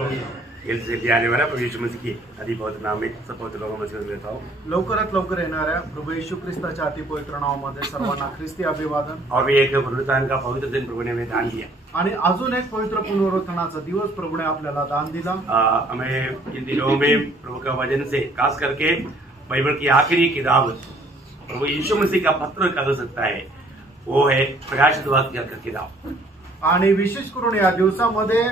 आने वाला प्रभु यीशु मसीह की अति पवित्र नाम में सब पवित्र लोगों में लेता हूँ। लवकरात लवकर येणाऱ्या प्रभू येशू ख्रिस्ताच्या अति पवित्र नावामध्ये सर्वांना ख्रिस्ती अभिवादन। और भी एक पुनरुत्थान का पवित्र दिन प्रभु ने हमें दान दिया आणि अजून एक पवित्र पुनरुत्थानाचा दिवस प्रभूने आपल्याला दान दिला। हमें इन दिनों में प्रभु का वचन से खास करके बाइबल की आखिरी किताब प्रभु यीशु मसीह का पत्र कह सकता है, वो है प्रकाशित वाक्य का किताब। आणि विशेष करून या दिवसामध्ये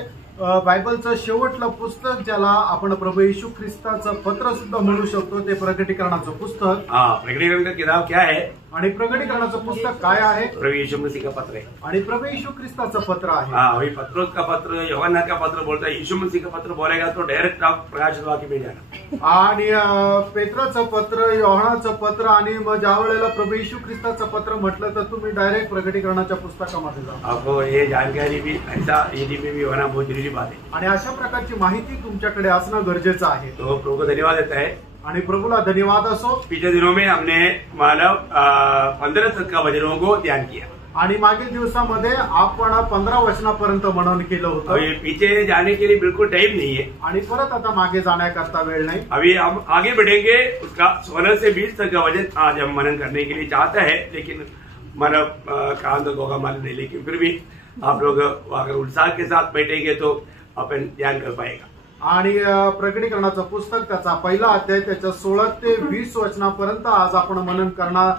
बायबलचं शेवटलं पुस्तक ज्याला आपण प्रभू येशू ख्रिस्ताचं पत्र सुद्धा म्हणू शकतो ते प्रकटीकरणाचं पुस्तक। प्रकटीकरण का किताब क्या है? आणि प्रकटीकरणाचं पुस्तक काय आहे? प्रभु यीशु मसीह का पत्र है आणि प्रभू येशू ख्रिस्ताचं पत्र आहे। वही पत्रोस का पत्र, यूहन्ना का पत्र बोलता है, यीशु मसीह का पत्र बोलेगा तो डायरेक्ट आप प्रकाशित वाक्य में जाना। आणि पेत्राचं पत्र, यूहन्नाचं पत्र आणि मग ज्या वेळेला प्रभू येशू ख्रिस्ताचं पत्र म्हटलं तर तुम्ही डायरेक्ट प्रकटीकरणाच्या पुस्तकामध्ये जा। आपको ये जानकारी भी ऐसा यदि में भी होना बहुत जरूरी बात है आणि अशा प्रकारची माहिती तुमच्याकडे असणं गरजेचं आहे। तो प्रभु को धन्यवाद देता है आणि प्रभुला धन्यवाद असो। पिछले दिनों में हमने मानव 15 तक का वचनों को ध्यान किया आणि मागील दिवसामध्ये आपण 15 वचनापर्यंत मनन केलं होतं। अभी पीछे जाने के लिए बिल्कुल टाइम नहीं है, आणि परत आता मागे जाण्याकरता वेळ नाही। अभी हम आगे बढ़ेंगे। उसका 16 से 20 तक का वचन आज हम मनन करने के लिए चाहते हैं, लेकिन मानव काम तो होगा मालूम नहीं, लेकिन फिर भी आप लोग अगर उत्साह के साथ बैठेंगे तो अपन ध्यान कर पाएगा। आणि प्रकटीकरणाचं पुस्तक त्याचा पहिला अध्याय त्याच्या 16 ते 20 वचनापर्यंत आज आपण मनन करणार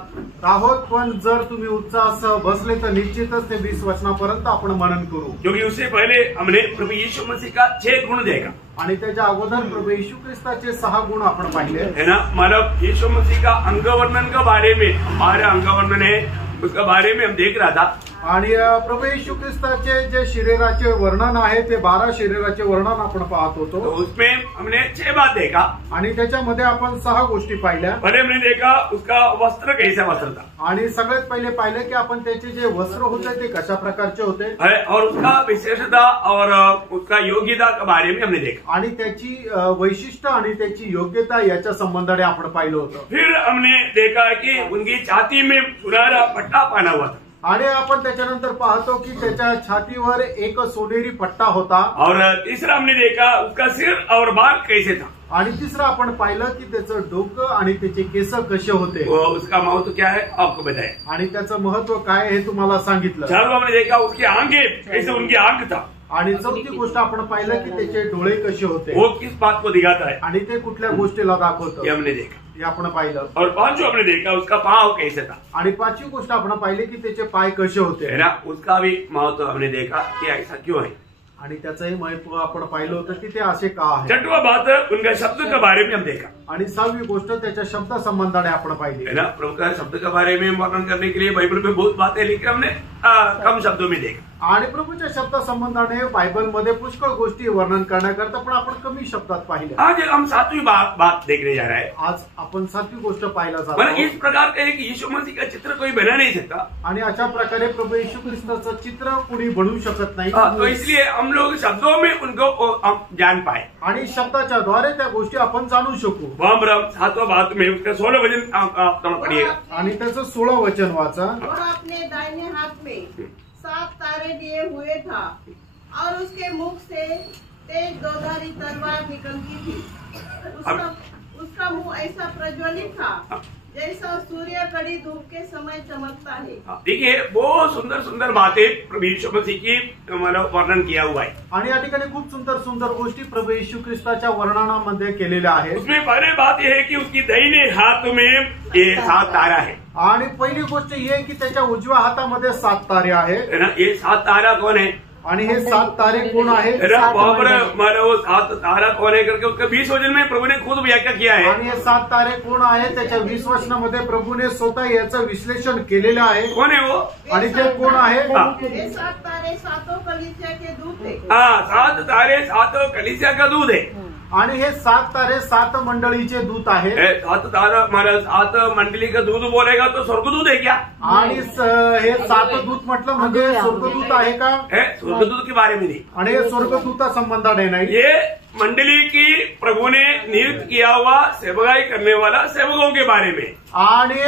आहोत। पण जर तुम्ही उत्साहासह बसले तर निश्चितच ते 20 वचनापर्यंत आपण मनन करू, क्योंकि उससे पहले हमने प्रभु यीशु मसीह का 6 गुण देखा। आणि त्याच्या अगोदर प्रभू येशू ख्रिस्ताचे 6 गुण आपण पाहिले है ना। मानव यीशु मसीह का अंग वर्णन के बारे में, हमारे अंग वर्णन है उसके बारे में हम देख रहा था। आणि प्रभू येशू ख्रिस्ताचे जे शरीराचे वर्णन आहे ते 12 शरीराचे वर्णन आपण पाहत होतो। तो उसमें हमने 6 बात देखा आणि त्याच्यामध्ये आपण 6 गोष्टी पाहिल्या। पहले हमने देखा उसका वस्त्र कैसा वस्त्र था, आणि सगळ्यात पहिले पाहिलं की आपण त्याचे जे वस्त्र होते ते कशा प्रकारचे होते, और उसका विशेषता और उसका योग्यता के बारे में हमने देखा। आणि त्याची वैशिष्ट्य आणि त्याची योग्यता याच्या संबंधाने आपण पाहिलं होतं। फिर हमने देखा कि उनकी छाती में सुनहरा पट्टा पहना हुआ था, आणि आपण त्याच्यानंतर पाहतो की त्याच्या छातीवर एक सोनेरी पट्टा होता। और तीसरा हमने देखा उसका सिर और बाल कैसे था, आणि तिसरं आपण पाहिलं की त्याचं डोकं आणि त्याचे केस कसे होते, उसका महत्व क्या है आपको बताया, आणि त्याचं महत्व काय हे तुम्हाला सांगितलं। चारों हमने देखा उसकी आंखें कैसे, उनकी आंख था। आणि चौथी गोष्ट आपण पाहिलं की त्याचे डोळे कसे होते, वो किस बात को दिखाता है, आणि ते कुठल्या गोष्टीला दाखवतं ये हमने देखा। हे आपण पाहिलं। और पांचवा हमने देखा उसका पाँव कैसे था, आणि पाचवी गोष्ट आपण पाहिली की त्याचे पाय कसे होते, है ना। उसका भी महत्व हमने देखा कि ऐसा क्यों है, आणि त्याचंही महत्व आपण पाहिलं होतं की ते असे का आहे। छठवा बात उनका शब्द के बारे में हम देखा, आणि 6वी गोष्ट त्याच्या शब्द संबंधाने आपण पाहिली, है ना। प्रभु का शब्द के बारे में वर्णन करने के लिए बाइबल में बहुत बातें लिखी, हमने कम शब्दों में देखा। आणि प्रभूच्या शब्द संबंधाने बायबलमध्ये पुष्कळ गोष्टी वर्णन करण्याकरता पण आपण कमी शब्दात पाहिल्या। आज हम 7वीं बात देखने जा रहा है। आज आपण 7वी गोष्ट पाहायला जातो। मतलब इस प्रकार का एक यीशु मसीह का चित्र कोई बना नहीं सकता, आणि अशा प्रकारे प्रभू येशू ख्रिस्ताचं चित्र कोणी बनवू शकत नाही। तो इसलिए हम लोग शब्दों में उनको हम जान पाए, आणि शब्दाच्या द्वारे त्या गोष्टी आपण जाणू शकू। वहां पर हम 7वां बात में उसका 16 वचन आप पढ़िएगा, आणि त्याचं 16 वचन वाचा। वह अपने दाहिने हाथ में 7 तारे लिए हुए था और उसके मुख से तेज दोधारी तलवार निकलती थी। उसका मुंह ऐसा प्रज्वलित था जैसा सूर्य कड़ी धूप के समय चमकता है। देखिए बहुत सुंदर सुंदर बातें प्रभु यीशु मसीह की मतलब वर्णन किया हुआ है। आणि या ठिकाणी खूप सुंदर सुंदर गोष्टी प्रभू येशू ख्रिस्ताच्या वर्णनामध्ये केलेल्या आहेत। उसमें पहली बात यह है कि उसकी दाहिने हाथ में ये 7 तारा है, आणि पहिली गोष्ट ही आहे की त्याच्या उजव्या हातामध्ये 7 तारे आहेत, है ना। ये 7 तारा कौन है, आणि हे 7 तारे कोण आहेत? वहां पर हमारा वो 7 तारा कौन है करके उसका 20 वचन में प्रभु ने खुद व्याख्या किया है। आणि हे 7 तारे कोण आहेत त्याच्या 20 वचनामध्ये प्रभूने स्वतः याचं विश्लेषण केलेलं आहे। कौन है वो, आणि ते कोण आहे? ये 7 तारे 7 कलीसिया के दूत थे। 7 तारे 7 कलीसिया का दूध है, आणि हे 7 तारे 7 मंडळीचे दूत आहेत। 7 तारा हमारा 7 मंडली का दूध बोलेगा तो स्वर्गदूत है क्या? आणि हे 7 दूत म्हटलं म्हणजे स्वर्गदूत आहे का? स्वर्गदूत के बारे में नहीं, आणि हे स्वर्गदूता संबंधाने नाही। ये मंडली की प्रभु ने नियुक्त किया हुआ सेवकाई करने वाला सेवकों के बारे में, आणि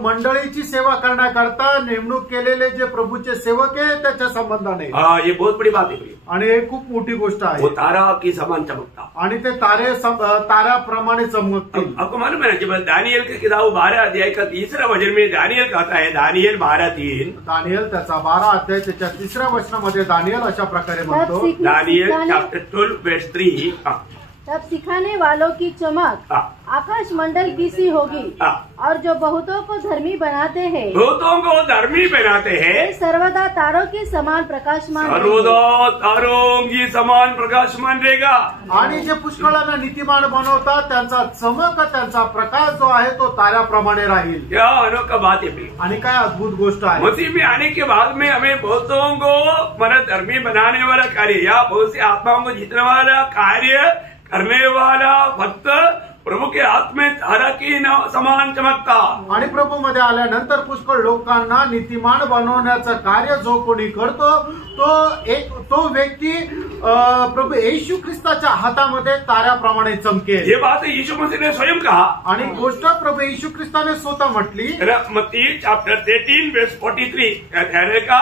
मंडळीची सेवा करण्याकरता नेमणूक केलेले जे प्रभूचे सेवक आहे त्याच्या संबंधाने, ये बहुत बड़ी बात है भैया। आणि हे खूप मोठी गोष्ट वो आहे। तारा की समान चमकता, आणि ते ताऱ्याप्रमाणे चमकतील। आपको मालूम है ना कि दानियल की किताब 12 अध्याय का 3रा वचन में दानियल कहता है, दानियल 12:3, दानियल त्याचा 12 अध्याय त्याच्या 3ऱ्या वचनामध्ये दानियल अशा प्रकारे म्हणतो, दानियल चैप्टर 12:3, तब सिखाने वालों की चमक आकाश मंडल की सी होगी, और जो बहुतों को धर्मी बनाते हैं, बहुतों को धर्मी बनाते हैं, वे सर्वदा तारों की समान प्रकाशमान सर्वदा तारों की समान प्रकाशमान रहेगा। आणि जे पुष्कळांना नीतिमान बनवतात त्यांचा चमक, त्यांचा प्रकाश जो आहे तो ताऱ्याप्रमाणे राहील। क्या अनोखा बात है प्रिय। आणि काय अद्भुत गोष्ट आहे। मसीह में आने के बाद में हमें बहुतों को हमारा धर्मी बनाने वाला कार्य या बहुत सी आत्माओं को जीतने वाला कार्य करने वाला भक्त प्रभु के हाथ में तारा की समान चमकता। आणि प्रभू मध्ये आल्यानंतर पुष्कळ लोकांना नीतिमान बनवण्याचं कार्य जो कोणी करतो तो व्यक्ती प्रभु येशू ख्रिस्ताच्या हातामध्ये ताऱ्याप्रमाणे चमकेल। ये बात यीशु मसीह ने स्वयं कहा, आणि गोष्ट प्रभु येशू ख्रिस्ताने स्वतः म्हटली। मत्ती चैप्टर 13 वर्स 43 का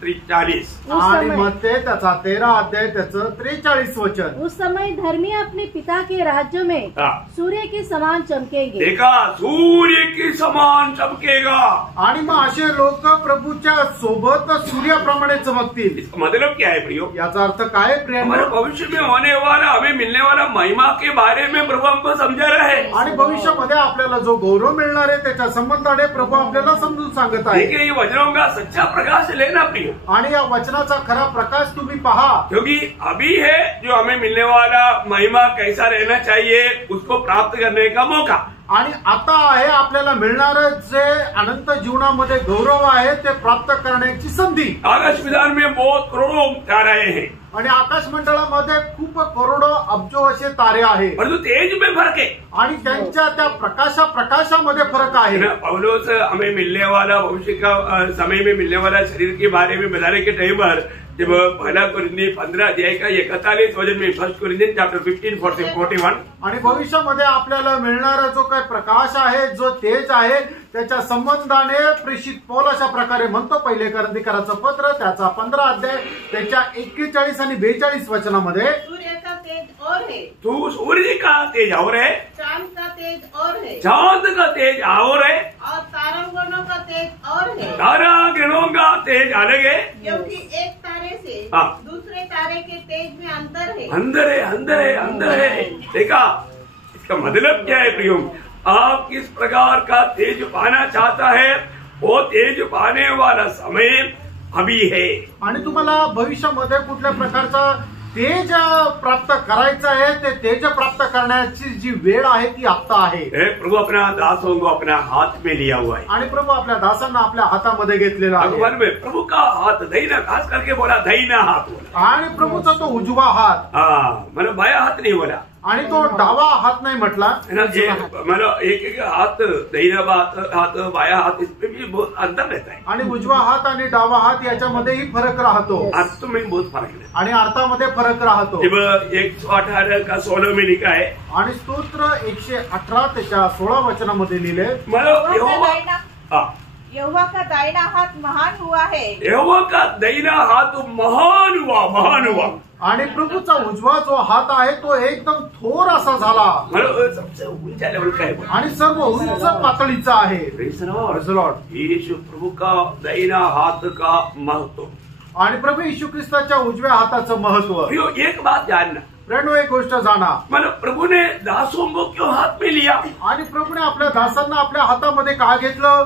43, आणि मत्ते त्याचा 13 अध्याय त्याचं 43 वचन। उस समय धर्मी अपने पिता के राज्य में सूर्य के समान चमकेंगे। देखा, सूर्य की समान चमकेगा। आणि मग असे लोक प्रभूच्या सोबत सूर्याप्रमाणे चमकतील। इसका मतलब क्या है प्रियो? याचा अर्थ काय प्रिय? हमारे भविष्य में होने वाला, हमें मिलने वाला महिमा के बारे में प्रभु हमको समझा रहा है। आणि भविष्यामध्ये आपल्याला जो गौरव मिळणार आहे त्याच्या संबंधाने प्रभू आपल्याला समजून सांगत आहे। देखिए, ये वचनों का सच्चा प्रकाश लेना प्रियो, आणि या वचनाचा खरा प्रकाश तुम्ही पहा, क्योंकि अभी है जो हमें मिलने वाला महिमा कैसा रहना चाहिए उसको प्राप्त करने का मौका। आणि आता आहे आपल्याला मिळणार जे अनंत जीवनामध्ये गौरव आहे ते प्राप्त करण्याची संधी। आकाश विधान में बहुत करोड़ों तारे हैं, आणि आकाश मंडळामध्ये खूप करोडो अब्जो असे तारे आहेत, परंतु तेज में फर्क है। आणि त्यांच्या त्या प्रकाशामध्ये फरक आहे। पौलुस हमें मिलने वाला भविष्य का समय में मिलने वाला शरीर के बारे में बताने के टाइम पर जब 1 कुरिन्थी 15 अध्याय का 41 वचन में 1 कुरिन्थी चैप्टर 15:41, आणि भविष्यामध्ये आपल्याला मिळणारा जो काही प्रकाश आहे, जो तेज आहे, त्याच्या संबंधाने प्रेषित पौल अशा प्रकारे म्हणतो, 1 कुरिन्थीकराचं पत्र त्याचा 15 अध्याय त्याच्या 41 आणि 42 वचनामध्ये, सूर्य का तेज और है, तू सूर्य का तेज और है, चांद का तेज और है, चांद का तेज और है, और तारागणों का तेज और है। तारागणों का तेज अलग है, क्योंकि एक तारे से दूसरे तारे के तेज में अंतर है। अंदर है, अंदर है, अंदर है। देखा, इसका मतलब क्या है प्रियो? आप किस प्रकार का तेज पाना चाहता है, वो तेज पाने वाला समय अभी है। आणि तुम्हाला भविष्यामध्ये कुठल्या प्रकारचा तेज प्राप्त करायचं आहे, ते तेज प्राप्त करण्याची जी वेळ आहे ती आता आहे। प्रभु अपना दासों को अपना हाथ में लिया हुआ है, आणि प्रभू आपल्या दासांना आपल्या हातामध्ये घेतलेला आहे। भगवान में प्रभु का हाथ दहीना, खास करके बोला दहीना हाथ बोला, आणि प्रभूचा तो उजवा हात, मतलब बाया हाथ नहीं बोला, आणि तो डावा हात नाही म्हटला, मतलब एक हाथ दहीना हाथ बाया हाथ, इसमें भी बहुत अंतर रहता है। आणि उजवा हात आणि डावा हात याच्यामध्येही फरक राहतो, अर्थ में बहुत फर्क है, आणि अर्थामध्ये फरक राहतो। 118 का 16 में लिखा है, आणि स्तोत्र 118 त्याच्या 16 वचनामध्ये लिहिले, यहोवा का दाहिना हाथ महान हुआ है, यहोवा का दाहिना हाथ महान हुआ, महान हुआ। आणि प्रभूचा उजवा जो हात आहे तो एकदम थोर असा झाला, मतलब सबसे ऊंचा लेवल का है, आणि सर्व उंच पातळीचा आहे। Praise Lord. यीशु प्रभु का दाहिना हाथ का महत्व, आणि प्रभू येशू ख्रिस्ताच्या उजव्या हाताचं महत्व। एक बात जानना, प्रेरणो एक गोष्ट जाणा, मतलब प्रभु ने दासों को क्यों हाथ में लिया? आणि प्रभूने आपल्या दासांना आपल्या हातामध्ये का घेतलं?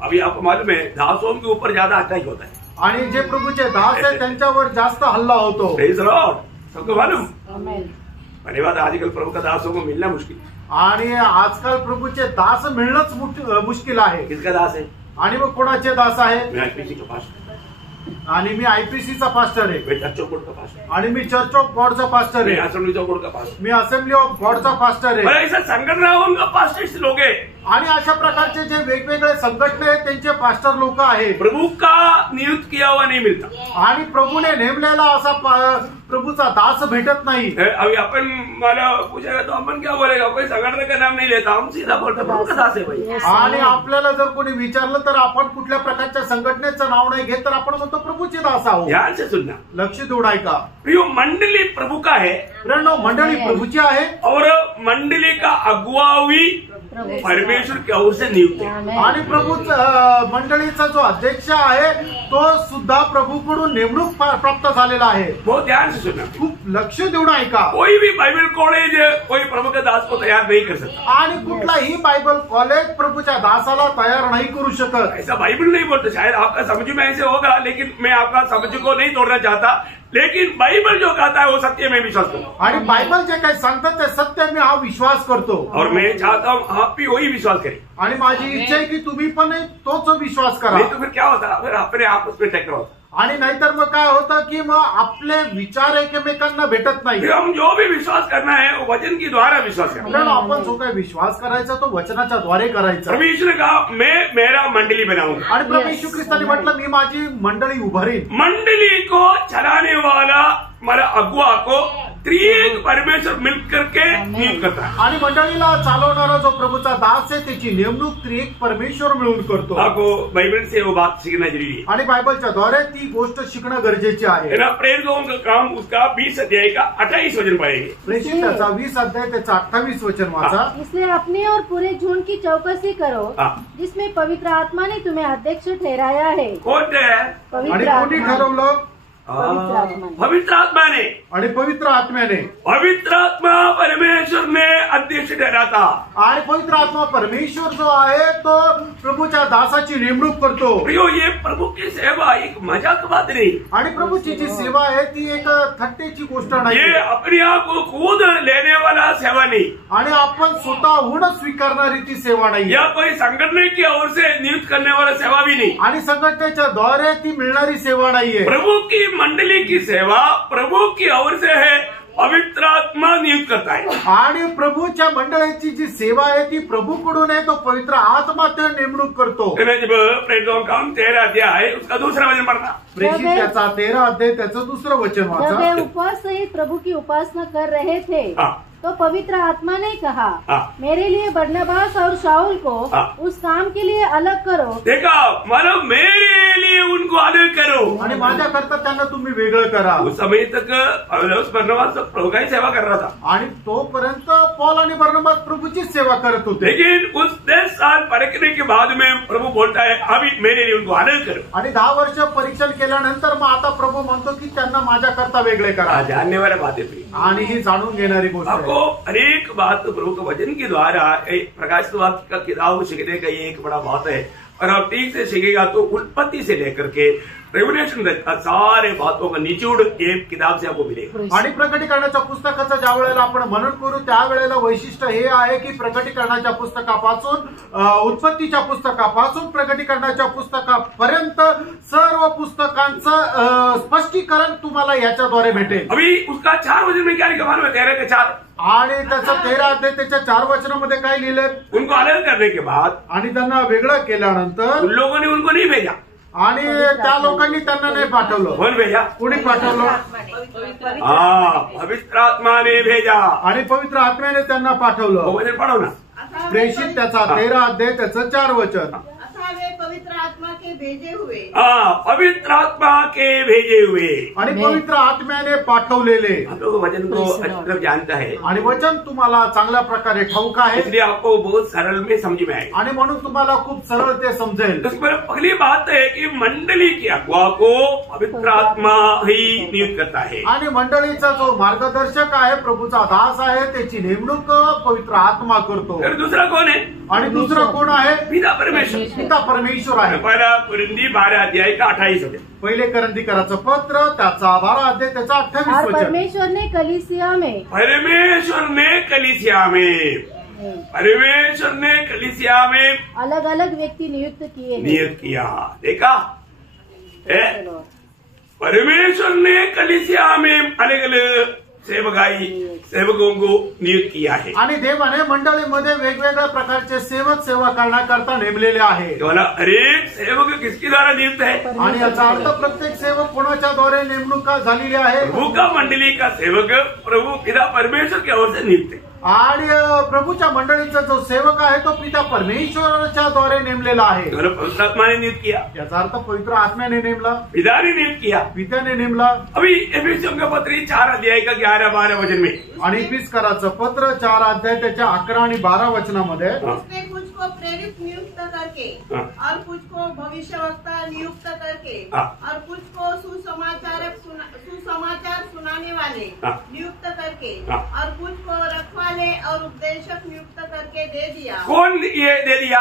अभी आपको मालूम है दासों के ऊपर ज्यादा अटैक होता है, आणि जे प्रभूचे दास आहे त्यांच्यावर जास्त हल्ला होतो। प्रेज लॉर्ड, सबको मालूम। पहली बात, आजकल प्रभु का दासों को मिलना मुश्किल, आणि आजकाल प्रभूचे दास मिळणंच मुश्किल आहे। किसका दास है? आणि मग कोणाचे दास आहे? मैं आईपीसी का पास्टर, आणि मी आयपीसीचा पास्टर आहे, मैं चर्च ऑफ गॉड का पास्टर, आणि मी चर्च ऑफ गॉडचा पास्टर मैं आहे, असेंबली ऑफ गॉड का पास्टर, मी असेंब्ली ऑफ गॉडचा पास्टर आहे। ऐसा संगठनाओं का पास्टर लोग है, आणि अशा प्रकारचे जे वेगवेगळे संघटने त्यांचे पास्टर लोक आहेत, प्रभु का नियुक्त किया हुआ नहीं मिलता। आणि प्रभूने नेमलेला असा प्रभूचा दास भेटत नाही। अभी अपन मला पूछेगा तो अपन क्या बोलेगा, कोई संगठन का नाम नहीं लेता, हम सीधा बोलते प्रभु का दास है भाई। आणि आपल्याला जर कोणी विचारलं तर आपण कुठल्या प्रकारच्या संघटनेचं नाव नाही घेत, तर आपण म्हणतो प्रभूचे दास आहोत। ध्यान से सुनना, लक्ष देऊन ऐका। प्रियो मंडली प्रभु का है, मंडळी प्रभूची आहे, और मंडली का अगुवाई परमेश्वर की ओर से नियुक्त है। आणि प्रभू मंडळीचा जो अध्यक्ष आहे तो सुद्धा प्रभूकडून नेमणूक प्राप्त झालेला आहे। बहुत ध्यान से सुनना, खूप लक्ष देऊन ऐका। कोई भी बाइबल कॉलेज कोई प्रभु के दास को तैयार नहीं कर सकता, आणि कुठलाही बायबल कॉलेज प्रभूच्या दासाला तयार नाही करू शकत। ऐसा बाइबल नहीं बोलते। शायद आपका समझ में ऐसे होगा, लेकिन मैं आपका समझ को नहीं तोड़ना चाहता, लेकिन बाइबल जो कहता है वो सत्य में विश्वास करता हूँ, आणि बायबल जे काही सांगतात ते सत्य मी हा विश्वास करतो, और मैं चाहता हूँ आप भी वही विश्वास करें। आणि माझी इच्छा आहे की तुम्ही पण तोच विश्वास करा। नहीं तो फिर क्या होता, फिर अपने आप उसमें टक्कर होता। आणि नाहीतर मग काय होतं की मग आपले विचार एकमेकांना भेटत नाही। फिर हम जो भी विश्वास करना है वो वचन के द्वारा विश्वास करना। कारण आपण जो काही विश्वास करायचा तो वचनाच्या द्वारे करायचा। परमेश्वर ने कहा मैं मेरा मंडली बनाऊंगा, आणि प्रभू येशू ख्रिस्ताने म्हटलं मी माझी मंडळी उभारीन। मंडली को चलाने वाला हमारा अगुआ को त्रिएक परमेश्वर मिल करके नियुक्त करता है। आणि मंडळीला चालवणारा जो प्रभूचा दास आहे त्याची नेमणूक त्रिएक परमेश्वर मिळून करतो। आपको बाइबल से वो बात सीखना जरूरी है, आणि बायबलच्या द्वारे ती गोष्ट शिकणं गरजेचे आहे। है ना। प्रेरितों का काम उसका 20 अध्याय का 28 वचन पढ़ेंगे। प्रेषित त्याचा 20 अध्याय त्याचा 28 वचन वाचा। इसलिए अपने और पूरे झुंड की चौकसी करो, जिसमें पवित्र आत्मा ने तुम्हें अध्यक्ष ठहराया है। कौन है? आणि पवित्र कोणी आत्मा ठरवलं? पवित्र आत्मा ने। आणि पवित्र आत्म्याने। पवित्र आत्मा परमेश्वर ने अध्यक्ष ठहराता, आणि पवित्र आत्मा परमेश्वर जो आहे तो प्रभूच्या दासाची नेमणूक करतो। प्रियो ये प्रभु की सेवा एक मजाक बात नहीं, आणि प्रभूची जी सेवा आहे ती एक थट्टेची गोष्ट नाही, ये अपने आप को खुद लेने वाला सेवा नहीं, आणि आपण स्वतःहून स्वीकारणारी ती सेवा नाही, या कोई संगठन की ओर से नियुक्त करने वाला सेवा भी नहीं, आणि संघटनेच्या द्वारे ती मिळणारी सेवा नाहीये। प्रभु की मंडली की सेवा प्रभु की ओर से है, पवित्र आत्मा नियुक्त करता है। आणि प्रभूच्या मंडळीची जी सेवा आहे ती प्रभूकडून आहे, तो पवित्र आत्मा ते नेमणूक करतो। जब प्रेरितों का 13 अध्याय उसका दूसरा वचन पढ़ना। प्रेषित त्याचा 13 अध्याय त्याचं दुसरं वचन जब वाचा। वे उपवास सहित प्रभु की उपासना कर रहे थे, तो पवित्र आत्मा ने कहा, मेरे लिए बरनबास और शाऊल को उस काम के लिए अलग करो। देखा, मतलब मेरे लिए उनको अलग करो, आणि माझ्याकरता त्यांना तुम्ही वेगळं करा। उस समय तक पौलुस बरनबास प्रभु का ही सेवा कर रहा था, आणि तोपर्यंत पौल आणि बरनबास प्रभूचीच सेवा करत होते। लेकिन उस 10 साल परखने के बाद में प्रभु बोलता है अभी मेरे लिए उनको अलग करो। आणि 10 वर्ष परीक्षण केल्यानंतर मग आता प्रभू म्हणतो की त्यांना माझ्याकरता वेगळे करा। जानने वाला बात है, आणि ही जाणून घेणारी गोष्ट आहे। आपको अनेक बात प्रभु के वचन के द्वारा प्रकाशित वाक्य का किताब सीखने का ये एक बड़ा बात है, और आप ठीक से सीखेगा तो उत्पत्ति से लेकर के रेवल्यूशन तक सारे बातों का निचोड़ एक किताब से आपको मिलेगा। आणि प्रकटीकरणाच्या पुस्तकाचं ज्या वेळेला आपण मनन करू त्यावेळेला वैशिष्ट्य हे आहे की प्रकटीकरणाच्या पुस्तकापासून उत्पत्तीच्या पुस्तकापासून प्रकटीकरणाच्या पुस्तकापर्यंत सर्व पुस्तकांचं स्पष्टीकरण तुम्हाला याच्याद्वारे भेटेल। अभी उसका 4 वचन में क्या लिखा मालूम है? 13 के 4, आणि त्याचं 13 अध्याय त्याच्या 4 वचनामध्ये काय लिहिलंय? उनको अलग करने के बाद आणि त्यांना वेगळं केल्यानंतर उन लोगों ने उनको नहीं भेजा, आणि त्या लोकांनी त्यांना नाही पाठवलं। कौन भेजा? कोणी पाठवलं? पवित्र आत्मा ने भेजा, आणि पवित्र आत्म्याने त्यांना पाठवलं। वो वचन पढ़ो ना। प्रेषित त्याचा 13 अध्याय त्याचं 4 वचन। वे पवित्र आत्मा के भेजे हुए, पवित्र आत्मा के भेजे हुए, आणि पवित्र आत्म्याने पाठवलेले। हम लोग वचन को अच्छी तरह जानता है, आणि वचन तुम्हाला चांगल्या प्रकारे ठाऊक आहे, इसलिए आपको बहुत सरल में समझ में आएगा। आणि म्हणून तुम्हाला खूप सरळ ते समजेल। उसमें पहली बात है कि मंडली के अगुआ को पवित्र आत्मा ही नियुक्त करता है, आणि मंडळीचा जो मार्गदर्शक आहे प्रभूचा दास आहे त्याची नेमणूक पवित्र आत्मा करतो। फिर दूसरा कौन है? आणि दुसरं कोण आहे? पिता परमेश्वर। पिता परमेश्वर आहे। पहला कुरिन्थी 12 अध्याय का 28 वचन। पहिले करंथीकराचं पत्र त्याचा 12 अध्याय त्याचा 28 और वचन। परमेश्वर ने कलीसिया में अलग अलग व्यक्ति नियुक्त किए हैं। नियुक्त किया। देखा, परमेश्वर ने कलीसिया में अलग अलग सेवकों को नियुक्त किया है। आणि देवाने मंडळीमध्ये वेगवेगळ्या प्रकारचे सेवक सेवा करण्याकरता नेमलेले आहे। अनेक सेवक किसके द्वारा नियुक्त है? आणि याचा अर्थ प्रत्येक सेवक कोणाच्या द्वारे नेमणूक झालेली आहे? प्रभु का मंडली का सेवक प्रभु पिता परमेश्वर की ओर से नियुक्त है। आणि प्रभूच्या मंडळीचा जो सेवक आहे तो पिता परमेश्वराच्या द्वारे नेमलेला आहे। पवित्र आत्मा ने नियुक्त किया, याचा अर्थ पवित्र आत्म्याने नेमला, पिता ने नियुक्त किया, पित्याने नेमला। अभी एफिसियों का पत्र 4 अध्याय का 11-12 वचन में, आणि इफिसकराचं पत्र 4 अध्याय त्याच्या 11 आणि 12 वचनामध्ये, उसने कुछ को प्रेरित नियुक्त करके और कुछ को भविष्यवक्ता नियुक्त करके और कुछ को सुसमाचार सुनाने वाले नियुक्त करके और कुछ को रखवाले और उपदेशक नियुक्त करके दे दिया। कौन ये दे दिया?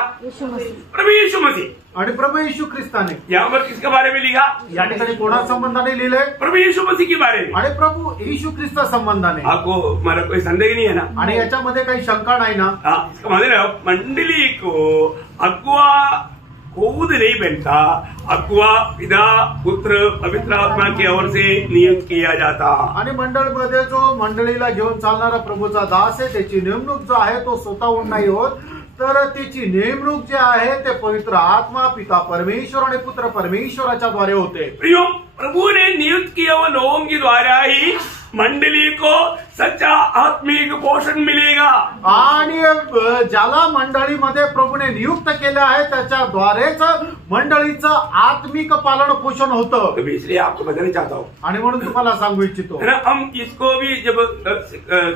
प्रभु यीशु मसीह। आणि प्रभु यीशु ख्रिस्ताने। यहाँ पर किसके बारे में लिखा? या ठिकाणी कोणा संबंधाने लिहिले? प्रभु यीशु मसीह के बारे में। आणि प्रभु यीशु ख्रिस्ता संबंधाने। आपको हमारा कोई संदेह नहीं है ना? आणि याच्यामध्ये काही शंका नाही ना? इसका मतलब मंडली को अगुआ खुद नहीं बनता, अगुआ पिता पुत्र पवित्र आत्मा की ओर से नियुक्त किया जाता। आणि मंडळमध्ये जो मंडळीला घेऊन चालणारा प्रभूचा दास आहे त्याची नेमणूक जो आहे तो स्वतःहून नाही होत, तर त्याची नेमणूक जे आहे ते पवित्र आत्मा पिता परमेश्वर आणि पुत्र परमेश्वराच्या द्वारे होते। प्रियो, प्रभु ने नियुक्त किया हुआ लोगों के द्वारा ही मंडली को सच्चा आत्मिक पोषण मिलेगा। आणि ज्याला मंडळीमध्ये प्रभूने नियुक्त केलं आहे त्याच्याद्वारेच मंडळीचं आत्मिक पालन पोषण होतं। तो इसलिए आपको बताना चाहता हूँ, आणि म्हणून तुम्हाला सांगू इच्छितो, हम इसको भी जब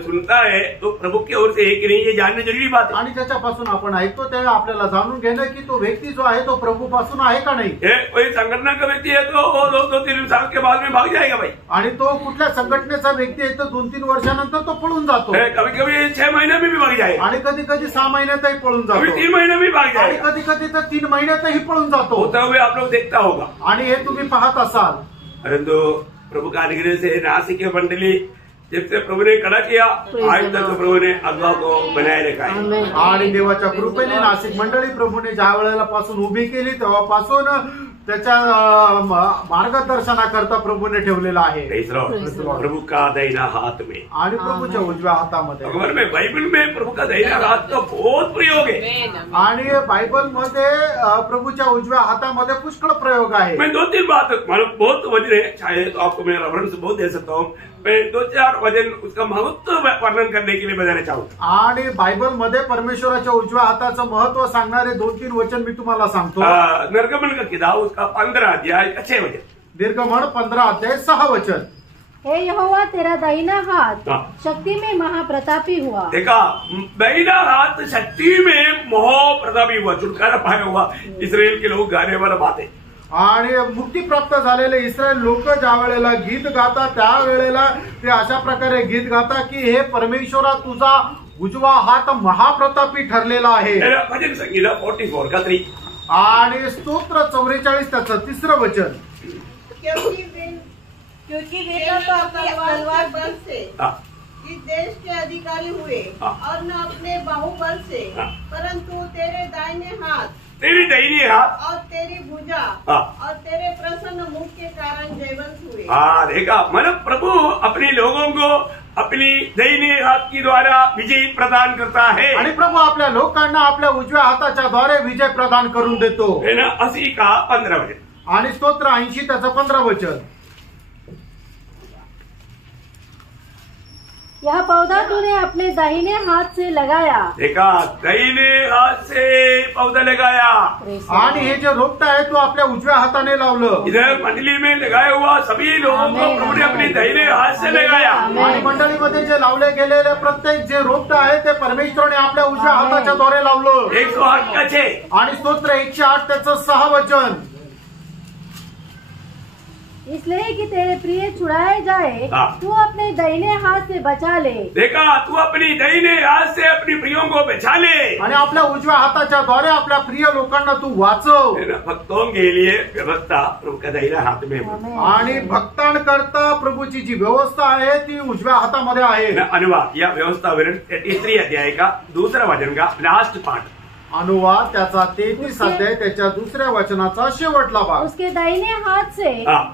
सुनता है तो प्रभु की ओर से है कि नहीं ये जानना जरूरी बात है। आणि त्याच्यापासून आपण ऐकतो तेव्हा आपल्याला जाणून घेणं की तो व्यक्ती जो आहे तो प्रभूपासून आहे का नाही। कोई संगठन का व्यक्ती है तो वो 2-3 साल के बाद में भाग जाएगा भाई। आणि तो कुठल्या संघटनेचा व्यक्ती आहे तो 2-3 वर्षानंतर तो पळून जातो। कभी कभी 6 महीने में भी भाग जाएगा, आणि कधी कधी 6 महिन्यातही पळून जातो, कभी 3 महीने में भाग आणि जाएगा, कधी कधी तर 3 महिन्यातही पळून जातो। होता हुए आप लोग देखता होगा। आणि हे तुम्ही पाहत असाल। परंतु प्रभु का अनुग्रह से नासिक मंडली जब से प्रभु ने खड़ा किया आज तक तो प्रभु ने अगुआ को बनाए रखा है। आणि देवाच्या कृपेने नासिक मंडळी प्रभूने ज्या वेळेला पासून उभी केली तेव्हापासून त्याच्या मार्गदर्शनाकरता प्रभूने ठेवलेला आहे। प्रभु का दाहिना हाथ में, आणि प्रभूच्या उजव्या हातामध्ये। भगवान में बाइबल में प्रभु का दाहिना हाथ का बहुत प्रयोग है। आणि बाइबलमध्ये प्रभूच्या उजव्या हातामध्ये पुष्कळ प्रयोग आहे। मैं 2-3 बात मतलब बहुत वजन है, शायद आपको मैं रेफरेंस बहुत दे सकता हूँ, मैं 2-4 वजन उसका महत्व वर्णन करने के लिए बताना चाहूँगा। आणि बायबलमध्ये परमेश्वराच्या उजव्या हाताचं महत्व सांगणारे 2-3 वचन मी तुम्हाला सांगतो। निर्गमन का किताब उसका 15 अध्याय 6 वचन, निर्गमन 15 अध्याय 6 वचन। हे यहोवा तेरा दाहिना हाथ शक्ति में महाप्रतापी हुआ। देखा, दाहिना हाथ शक्ति में महाप्रतापी हुआ, छुटकारा पाया हुआ इस्राएल के लोग गाने वाला बात है। आणि मुक्ती प्राप्त झालेले इस्रायल लोक ज्या वेळेला गीत गातात त्यावेळेला ते अशा प्रकारे गीत गातात की हे परमेश्वरा तुझा उजवा हात महाप्रतापी ठरलेला आहे। भजन संगीता 44 का 3 आणि स्तोत्र 44 त्याचं 3रं वचन। क्योंकि वे तो अपनी तलवार बल से इस देश के अधिकारी हुए और न अपने बाहुबल से, परंतु तेरे दाहिने हाथ, तेरी दाहिनी हाथ और तेरी भुजा और तेरे प्रसन्न मुख के कारण जयवंत हुए। देखा, मतलब प्रभु अपने लोगों को अपनी दाहिने हाथ की द्वारा विजय प्रदान करता है। आणि प्रभू आपल्या लोकांना आपल्या उजव्या हाताच्या द्वारे विजय प्रदान करून देतो। 80 का 15 वचन आणि स्तोत्र 80 त्याचं 15 वचन। यह पौधा तूने अपने दाहिने हाथ से लगाया। देखा, दाहिने हाथ से पौधा लगाया। आणि हे जे रोपट आहे तो आपल्या उजव्या हाताने लावलं। इधर मंडली में लगाया हुआ सभी लोगों को प्रभु ने अपने दाहिने हाथ से लगाया। आणि मंडळीमध्ये जे लावले गेलेले प्रत्येक जे रोपट आहे ते परमेश्वराने आपल्या उजव्या हाताच्या द्वारे लावलं। 108 का 6 आणि स्तोत्र 108 त्याचं 6 वचन। इसलिए कि तेरे प्रिय छुड़ाए जाए, तू अपने दाहिने हाथ से बचा ले। देखा, तू अपनी दाहिने हाथ से अपनी प्रियों को बचा ले। आणि आपल्या उजव्या हाताच्या द्वारे आपल्या प्रिय लोकांना तू वाचव। भक्तों के लिए व्यवस्था प्रभु का दाहिना हाथ में। आणि भक्तांकरता प्रभूची जी व्यवस्था आहे ती उजव्या हातामध्ये आहे। अनुवाद या व्यवस्था 33 अध्याय का 2रा वचन का लास्ट पार्ट। अनुवाद त्याचा 33 अध्याय त्याच्या 2ऱ्या वचनाचा शेवटला भाग। उसके दाहिने हाथ से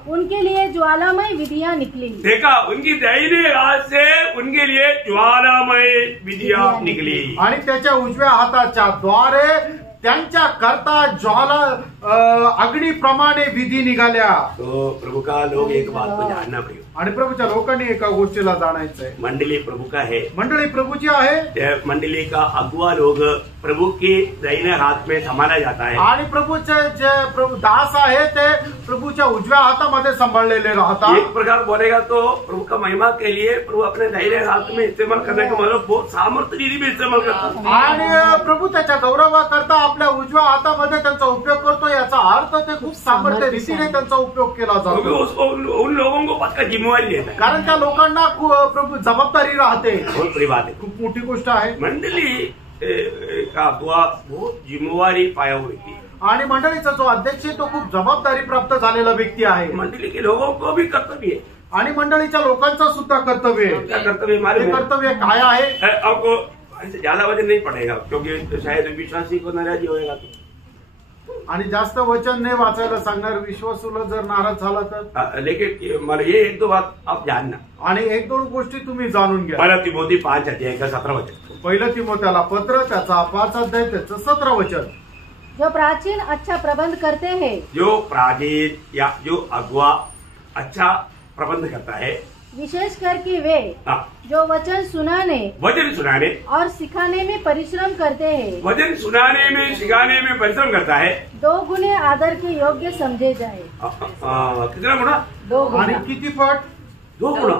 उनके लिए ज्वालामय विधियां निकली। देखा, उनकी दाहिने हाथ से उनके लिए ज्वालामय विधियां निकली। आणि त्याच्या उजव्या हाताच्या द्वारे त्यांच्या करता ज्वाला अग्निप्रमाणे विधी निघाल्या। तो प्रभु का लोग एक बात को जानना पड़ेगा। आणि प्रभूच्या लोकांनी एका गोष्टीला जाणायचंय, मंडली प्रभु का है, मंडळी प्रभूची आहे। मंडली का अगुआ लोग प्रभु के दाहिने हाथ में संभाला जाता है। आणि प्रभूचे जे प्रभू दास आहे ते प्रभूच्या उजव्या हातामध्ये सांभाळलेले राहतात। एक प्रकार बोलेगा तो प्रभु का महिमा के लिए प्रभु अपने दाहिने हाथ में इस्तेमाल करने का मतलब बहुत सामर्थ्य रीति में इस्तेमाल करता है। आणि प्रभु त्याच्या गौरवाकरता आपल्या उजव्या हातामध्ये त्यांचा उपयोग करतो, याचा अर्थ ते खूप सामर्थ्य रीतीने त्यांचा उपयोग केला क्योंकि जातो। उसको उन लोगों को पद का जिम्मेवारी देता है। कारण त्या लोकांना प्रभू जबाबदारी राहते। बहुत बड़ी बात है, खूप मोठी गोष्ट आहे। मंडली का अगुआ बहुत जिम्मेवारी पाया हुई थी। आणि मंडळीचा जो अध्यक्ष आहे तो खूप जबाबदारी प्राप्त झालेला व्यक्ती आहे। मंडली के लोगों को भी कर्तव्य है। आणि मंडळीच्या लोकांचं सुद्धा कर्तव्य आहे। क्या कर्तव्य हमारे हे कर्तव्य काय आहे? आपको ऐसे ज्यादा वजन नहीं पड़ेगा क्योंकि शायद विश्वासी को नाराजी होएगा। आणि जास्त वचन नाही वाचायला सांगणार, विश्वासूला जर नाराज झाला तर। लेकिन मला ये एक दो बात आप जानना। आणि 1-2 गोष्टी तुम्ही जाणून घ्या। पहला तिमोथी 5 अध्याय का 17 वचन। पहिलं तिमोथेला पत्र त्याचा 5 अध्याय त्याचं 17 वचन। जो प्राचीन अच्छा प्रबंध करते हैं, जो प्राचीन या जो अगुआ अच्छा प्रबंध करता है, विशेष करके वे जो वचन सुनाने और सिखाने में परिश्रम करते हैं, वचन सुनाने में सिखाने में परिश्रम करता है, 2 गुने आदर के योग्य समझे जाए। कितना गुना? 2 आणि गुना। किती पट? 2 गुना,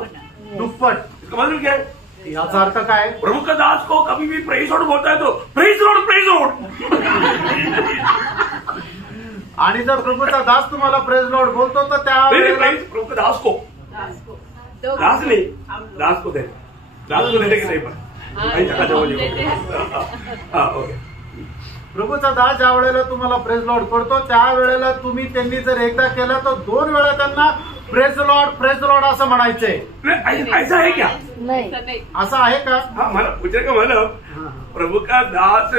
दुप्पट। इसका मतलब क्या है? याचा अर्थ काय? प्रभु का दास को कभी भी प्रेज लॉर्ड बोलता है तो प्रेज लॉर्ड प्रेज लॉर्ड। आणि जर प्रभूचा दास तुम्हाला प्रेज लॉर्ड बोलतो तर त्या प्रभु का दास को दास नहीं, दास को देने के नहीं पर प्रभूचा दास ज्या वेळेला तुम्हाला प्रेज लॉर्ड करतो त्या वेळेला तुम्ही त्यांनी जर एकदा केलं तर 2 वेळा त्यांना प्रेज लॉर्ड असं म्हणायचंय। ऐसा है क्या? नहीं। असं आहे का? हाँ, मतलब पूछने का मतलब प्रभु का दास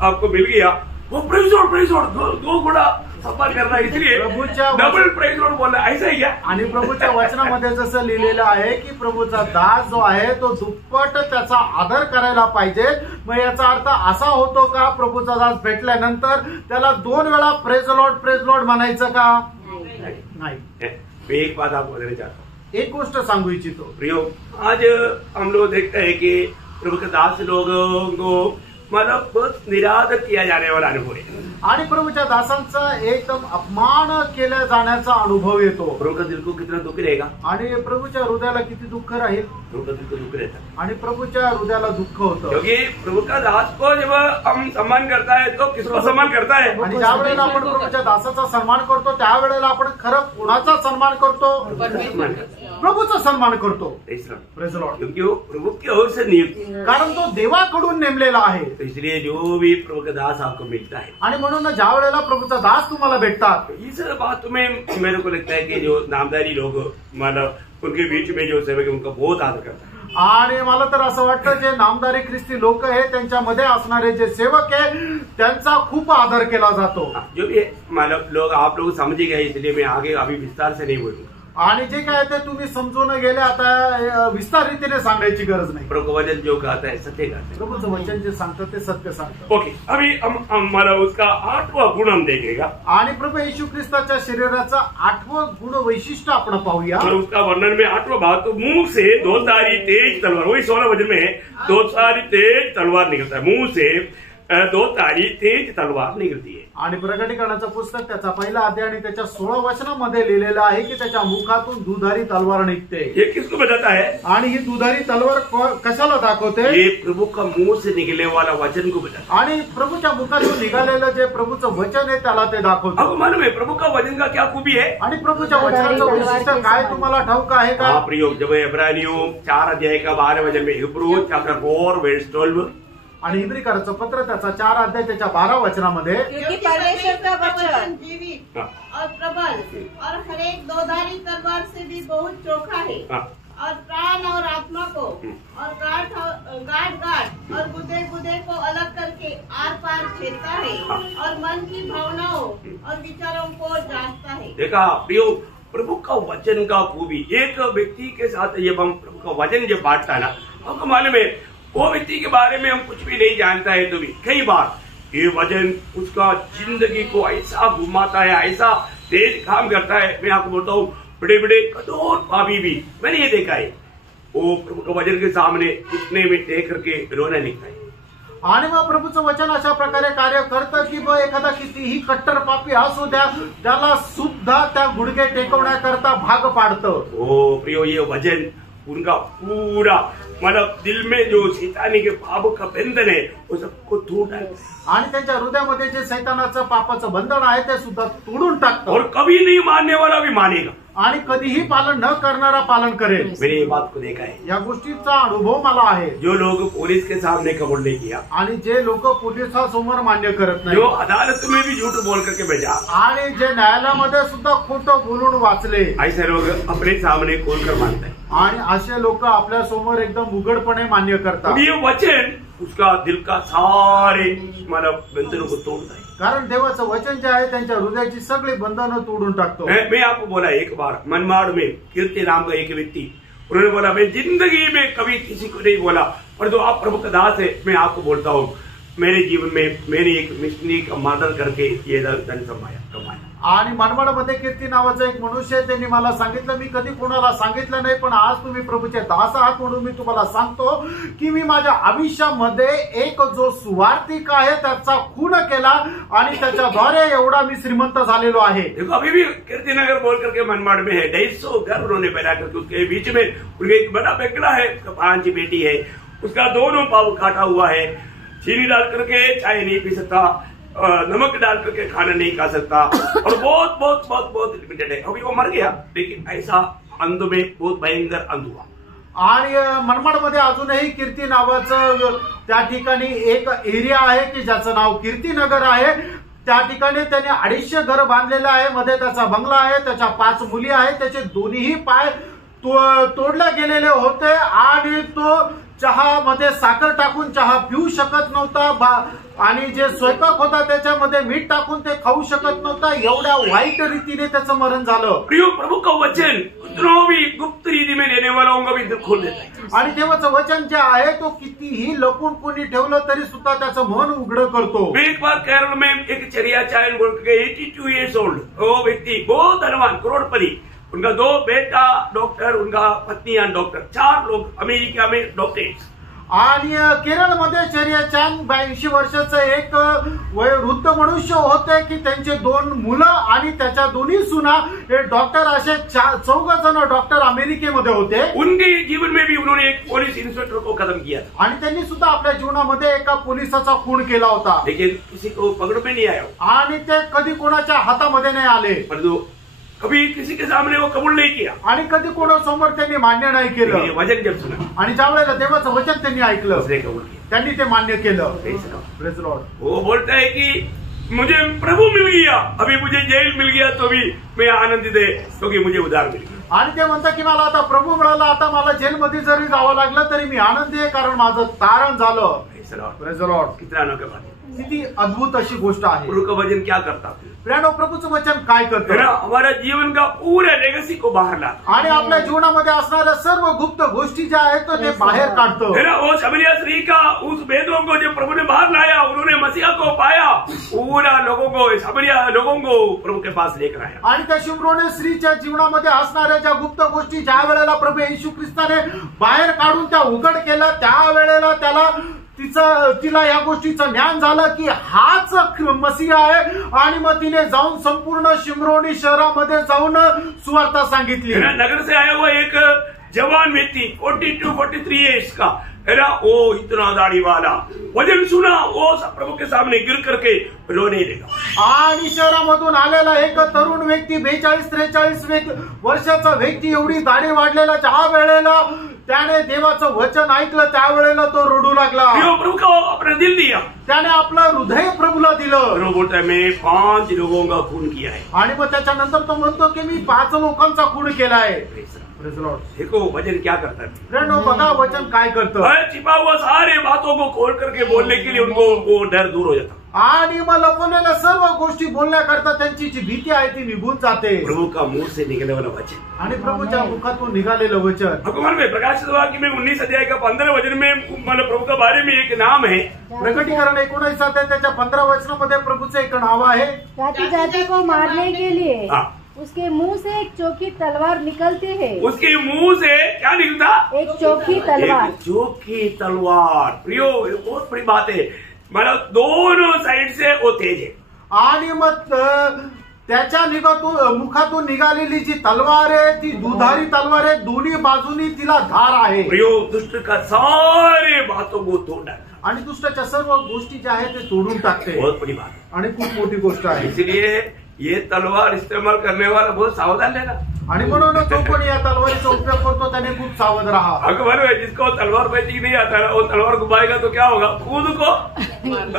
आपको मिल गया, वो प्रेज लॉर्ड 2 गुना सम्मान करना, इसलिए डबल प्रेज लॉर्ड बोलना, ऐसा है क्या? आणि प्रभूच्या वचनामध्ये जसं लिहिलेलं आहे की प्रभूचा दास जो आहे तो दुप्पट त्याचा आदर करायला पाहिजे। मग याचा अर्थ असा होतो का प्रभूचा दास भेटल्यानंतर त्याला 2 वेळा प्रेज लॉर्ड म्हणायचं का? नाही। मैं एक बात आपको बताना चाहता हूँ, एक गोष्ट सांगू इच्छितो। प्रियो, आज हम लोग देखते हैं कि प्रभु के दास लोगों को मतलब बहुत निरादर किया जाने वाला अनुभव है। आणि प्रभूच्या दासांचा एकदम अपमान केल्या जाण्याचा अनुभव येतो। प्रभु का दिल को कितना दुख रहेगा? आणि प्रभूच्या हृदयाला किती दुःख राहील? प्रभु का दिल को दुख रहता है। आणि प्रभूच्या हृदयाला दुःख होतं। क्योंकि प्रभु का दास को जब हम सम्मान करता है तो किसको सम्मान करता है? आणि ज्या वेळेला आपण प्रभूच्या दासाचा सन्मान करतो त्यावेळेला आपण खरं कुणाचा सन्मान करतो? प्रभूचा सन्मान करतो। Praise Lord. क्योंकि वो प्रभु की ओर से नियुक्त, कारण तो देवाकडून नेमलेला आहे। तो इसलिए जो भी प्रभु का दास आपको मिलता है, आणि म्हणून ज्या वेळेला प्रभूचा दास तुम्हाला भेटतात, इस बात में मेरे को लगता है कि जो नामधारी लोग मतलब उनके बीच में जो सेवक है उनका बहुत आदर करता है। आणि मला तर असं वाटतं जे नामधारी ख्रिस्ती लोक आहे त्यांच्यामध्ये असणारे जे सेवक आहे त्यांचा खूप आदर केला जातो। जो भी मतलब लोग आप लोग समझ गए, इसलिए मैं आगे अभी विस्तार से नहीं बोलूंगा। आणि जे काय ते तुम्ही समजून गेले, आता विस्तार रीतीने सांगायची गरज नाही। प्रभु वचन जो कहता है सत्य कहता है, प्रभूचं वचन जे सांगतं ते सत्य सांगतं। ओके, अभी हम हमारा उसका 8वां गुण हम देखेगा। आणि प्रभू येशू ख्रिस्ताच्या शरीराचा 8वं गुण वैशिष्ट्य आपण पाहूया। और उसका वर्णन में 8वां भाग, तो मुंह से 2 धारी तेज तलवार, वही 16 वचन में है, 2 धारी तेज तलवार निकलता है, मुंह से 2 धारी तेज तलवार निकलती है। आणि प्रकटीकरणाचं पुस्तक त्याचा 1 अध्याय आणि त्याच्या 16 वचनामध्ये लिहिलेलं आहे की त्याच्या मुखातून दुधारी तलवार निघते। ये किसको बताता है? आणि ही दुधारी तलवार कशाला दाखवते? ये प्रभु का मुंह से निकलने वाला वचन को बताता है। आणि प्रभूच्या मुखातून निघालेलं जे प्रभूचं वचन आहे त्याला ते दाखवतं। आपको मालूम है प्रभु का वचन का क्या खूबी है? आणि प्रभूच्या वचनाचं वैशिष्ट्य काय तुम्हाला ठाऊक आहे का? प्रियो, जब इब्रानियों 4 अध्याय का 12 वचन में, हिब्रू चैप्टर 4 वर्स 12, आणि इब्रिकाचं पत्र त्याचा 4 अध्याय त्याच्या 12 वचनामध्ये, क्योंकि परमेश्वर का वचन जीवित और प्रबल और हर एक 2धारी तलवार से भी बहुत चोखा है और प्राण और आत्मा को और गांठ और गुदे को अलग करके आर पार विचार छेदता है और मन की भावनाओं और विचारों को जांचता है। देखा प्रियो, प्रभु का वचन का खूबी, एक व्यक्ति के साथ जब हम प्रभु का वचन जब बांटता ना, हमको मालूम है वो व्यक्ति के बारे में हम कुछ भी नहीं जानता है, तो भी कई बार ये वचन उसका जिंदगी को ऐसा घुमाता है, ऐसा तेज काम करता है। मैं आपको बोलता हूँ, बड़े बड़े कठोर पापी भी मैंने ये देखा है, वो प्रभु के वचन के सामने उठने में देख करके रोने लगता है। आणि मग प्रभूचं वचन अशा प्रकारे कार्य करतं की मग एखादा कितीही कट्टर पापी असू द्या, त्याला सुद्धा त्या गुडघे टेकवण्याकरता भाग पाडतं। ओ प्रियो, ये वचन उनका पूरा मतलब दिल में जो शैतानी के पाप का बंधन है वो सबको तोड़ता है, आणि त्यांच्या हृदयामध्ये जे शैतानाचं पापाचं बंधन आहे ते सुद्धा तोडून टाकतं। और कभी नहीं मानने वाला भी मानेगा, आणि कधीही पालन न करणारा पालन करेल। मैंने ये बात को देखा है। या गोष्टीचा अनुभव मला आहे। जो लोग पुलिस के सामने कबूल नहीं किया, आणि जे लोक पोलिसांसमोर मान्य करत नाही, जो अदालत में भी झूठ बोल करके भेजा, आणि जे न्यायालयामध्ये सुद्धा खोटं बोलून वाचले, ऐसे लोग अपने सामने खोलकर मानते हैं। आणि असे लोक आपल्या समोर एकदम उघडपणे मान्य करतात। ये वचन उसका दिल का सारे मतलब बंधनों को तोड़ता है। कारण देवाचं वचन जे आहे त्यांच्या हृदयाची सगळी बंधनं तोडून टाकतो। मैं आपको बोला एक बार मनमाड़ में कीर्ति नाम का एक व्यक्ति, उन्होंने बोला मैं जिंदगी में कभी किसी को नहीं बोला, पर जो आप प्रभु का दास है, मैं आपको बोलता हूँ मेरे जीवन में मैंने एक मिशनरी का मर्डर करके ये धन कमाया। आणि मनमाडमध्ये कीर्ती नावाचा एक मनुष्य आहे, त्यांनी मला सांगितलं, मी कधी कोणाला सांगितलं नाही, पण आज तुम्ही प्रभूचे दास आहात म्हणून मी तुम्हाला सांगतो की मी माझ्या आयुष्यामध्ये एक जो सुवार्थिक आहे त्याचा खून केला आणि त्याच्याद्वारे एवढा मी श्रीमंत झालेलो आहे। देखो अभी भी कीर्ति नगर बोल करके मनमाड़ में है, 150 घर उन्होंने पैदा करके उसके बीच में उनका एक बड़ा बेगड़ा है, उसका 5 बेटी है, उसका दोनों पाँव काटा हुआ है, चीनी डाल करके चाय नहीं पी सकता, नमक डाल करके खाना नहीं खा सकता, और बहुत बहुत बहुत बहुत लिमिटेड है। अभी वो मर गया, लेकिन ऐसा अंध में बहुत भयंकर अंध हुआ। आणि मनमाडमध्ये अजूनही कीर्ती नावाचं त्या ठिकाणी एक एरिया आहे की ज्याचं नाव कीर्तीनगर आहे। त्या ठिकाणी त्याने 250 घर बांधलेलं आहे, मध्ये त्याचा बंगला आहे, त्याच्या 5 मुली आहेत, त्याचे दोन्ही पाय तोडले गेलेले होते आणि तो चहामध्ये साखर टाकून चहा पिऊ शकत नव्हता, आणि जे स्वयंपाक होता त्याच्यामध्ये मीठ टाकून ते खाऊ शकत नव्हता। एवढ्या वाईट रीतीने त्याचं मरण झालं। प्रिय, प्रभु का वचन उतना भी गुप्त रीति में लेने वालों का भी दिल खोल देता है। आणि देवाचं वचन जे आहे तो कितीही लपून कोणी ठेवलं तरी सुद्धा त्याचं मन उघड करतो। मैं एक बार केरल में एक चरिया चायन बोल के 82 ईयर्स ओल्ड वो व्यक्ति बहुत धनवान करोड़पति, उनका 2 बेटा डॉक्टर, उनका पत्नी डॉक्टर, 4 लोग अमेरिका में डॉक्टरेट। आणि केरळमध्ये चर्याचान 82 वर्षाचं एक वयोवृद्ध मनुष्य होते की त्यांचे 2 मुलं आणि त्याच्या दोन्ही सुना हे डॉक्टर, असे 4 जण डॉक्टर अमेरिकेमध्ये होते। उनके जीवन में भी उन्होंने एक पुलिस इंस्पेक्टर को खत्म किया था, आणि त्यांनी सुद्धा आपल्या जीवनामध्ये एका पोलिसाचा खून केला होता, लेकिन किसी को पकड़ में नहीं आया, आणि ते कधी कोणाच्या हातामध्ये नाही आले, परंतु कभी किसी के सामने वो कबूल नहीं किया, आणि कधी कोणासमोर त्यांनी मान्य नाही केलं। वचन जब सुना आणि ज्या वेळेला देवाचं वचन त्यांनी ऐकलं, उसने कबूल किया, त्यांनी ते मान्य केलं। Praise Lord. वो बोलता है कि मुझे प्रभु मिल गया, अभी मुझे जेल मिल गया तो भी मैं आनंदित है क्योंकि मुझे उद्धार मिल गया। आणि ते म्हणतात की मला आता प्रभू मिळाला, आता मला जेलमध्ये जरी जावं लागलं तरी मी आनंदी आहे, कारण माझं तारण झालं। Praise Lord. कितना अनोखा बात है, किती अद्भुत अशी गोष्ट आहे। प्रभु का वचन क्या करता है? प्रियानो, प्रभूचं वचन काय करतं? हमारा जीवन का पूरा लेगेसी को बाहर लाता, आणि आपल्या जीवनामध्ये असणाऱ्या सर्व गुप्त गोष्टी ज्या आहेत ते बाहेर काढतो। वो शमरिया स्त्री का उस भेदों को जो प्रभु ने बाहर लाया, उन्होंने मसीहा को पाया, पूरा लोगों को, शमरिया लोगों को प्रभु के पास लेकर आया। आणि त्या शिमरोने स्त्रीच्या जीवनामध्ये असणाऱ्या ज्या गुप्त गोष्टी ज्या वेळेला प्रभू येशू ख्रिस्ताने बाहेर काढून त्या उघड केल्या, त्या वेळेला त्याला तिला या गोष्टीचं ज्ञान झालं की हाच मसीहा आहे, आणि मग तिने जाऊन संपूर्ण शिमरोनी शहरामध्ये जाऊन सुवार्ता सांगितली। नगर से आया हुआ एक जवान व्यक्ति 42-43 ईयर्स का, वो इतना दाढ़ी वाला, वचन सुना, वो प्रभु के सामने गिर करके रोने लगा। आणि शहरामधून आलेला एक तरुण व्यक्ती 42-43 वर्षाचा व्यक्ती, एवढी दाढी वाढलेला, ज्या वेळेला त्याने देवाचं वचन ऐकलं त्यावेळेला तो रडू लागला। प्रभु को अपना दिल दिया, त्याने आपलं हृदय प्रभूला दिलं। प्रभु बोलता है मैं 5 लोगों का खून किया है, आणि मग त्याच्यानंतर तो म्हणतो की मी 5 लोकांचा खून केलाय। देखो वचन क्या करता है, फ्रेंड, बघा वचन काय करतं। छिपा हुआ सारे बातों को खोल करके बोलने के लिए उनको वो डर दूर हो जाता। आणि मग लपवलेल्या सर्व गोष्टी बोलण्याकरता त्यांची जी भीती आहे ती निघून जाते. प्रभु का मुंह से निकलने वाला वचन, आणि प्रभूच्या मुखातून निघालेलं वचन. भगवान में प्रकाशित वाक्य में 19 अध्याय का 15 वचन में मतलब प्रभु के बारे में एक नाम है. प्रकटीकरण 19 अध्याय त्याच्या 15 वचनामध्ये प्रभूचं एक नाव आहे. जाति जाति को मारने के लिए हाँ. उसके मुंह से एक चोखी तलवार निकलती है. उसके मुंह से क्या निकलता? एक चोखी तलवार. एक चोखी तलवार. प्रियो, ये बहुत बड़ी बात है. मतलब दोनों साइड से वो तेज है. आणि मग त्याच्या मुखातून निघालेली जी तलवार आहे ती दुधारी तलवार आहे. दोन्ही बाजूनी तिला धार आहे. प्रियो, दुष्ट का सारे बातों को तोड़ डालता. आणि दुष्टाच्या सर्व गोष्टी ज्या आहेत ते तोडून टाकते. बहुत बड़ी बात है. आणि खूप मोठी गोष्ट आहे. इसलिए ये तलवार इस्तेमाल करने वाला बहुत सावधान रहना. आणि म्हणून जो कोणी या तलवारीचा उपयोग करतो त्याने खूप सावध राहा. अकबर है जिसको तलवार बेचनी नहीं आता है, वो तलवार घुमाएगा तो क्या होगा? खुद को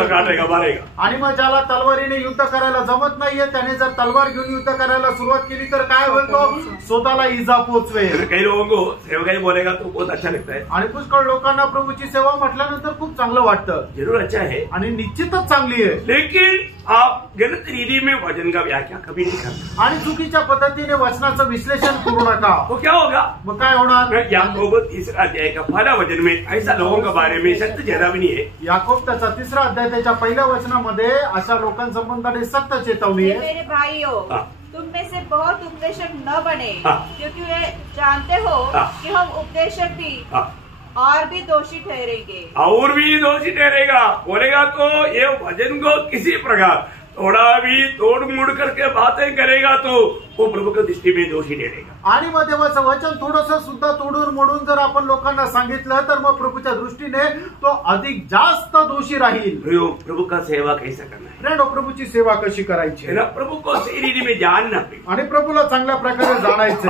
काटेगा, मारेगा. आणि मग ज्याला तलवारीने युद्ध करायला जमत नाहीये त्याने जर तलवार घेऊन युद्ध करायला सुरुवात केली तर काय होईल? तो स्वतःला इजा पोचवेल. कई लोगों को सेवकाई बोलेगा तो बहुत अच्छा लगता है. आणि पुष्कळ लोकांना प्रभूची सेवा म्हटल्यानंतर खूप चांगलं वाटतं. जरूर अच्छा है, आणि निश्चितच चांगली आहे. लेकिन आप गलत रीति में वचन का व्याख्या कभी नहीं करते. आणि चुकीच्या पद्धतीने वचनाचं विश्लेषण करू नका. तो क्या होगा? मग काय होणार? याकोब 3 अध्याय का पहला वचन में ऐसा लोगों के बारे में सत्य चेतावनी है. याकोब त्याचा 3 अध्याय त्याच्या पहिल्या वचनामध्ये अशा लोकांसंबंधाने सक्त चेतावणी आहे. मेरे भाइयों, तुम में से बहुत उपदेशक न बने, क्योंकि वे जानते हो कि हम उपदेशक भी और भी दोषी ठहरेंगे. और भी दोषी ठहरेगा. बोलेगा तो ये वचन को किसी प्रकार थोड़ा भी तोड़ मोड़ करके बातें करेगा तो वो प्रभु की दृष्टि में दोषी ठहरेगा. आणि मग देवाचं वचन थोडंसं सुद्धा तोडून मोडून जर आपण लोकांना सांगितलं तर मग प्रभूच्या दृष्टीने तो अधिक जास्त दोषी राहील. प्रभु का सेवा कैसा करना है? फ्रेंड, प्रभूची सेवा कशी करायची? प्रभु को सही रीति में जानना पड़ेगा. आणि प्रभूला चांगल्या प्रकारे जाणायचं.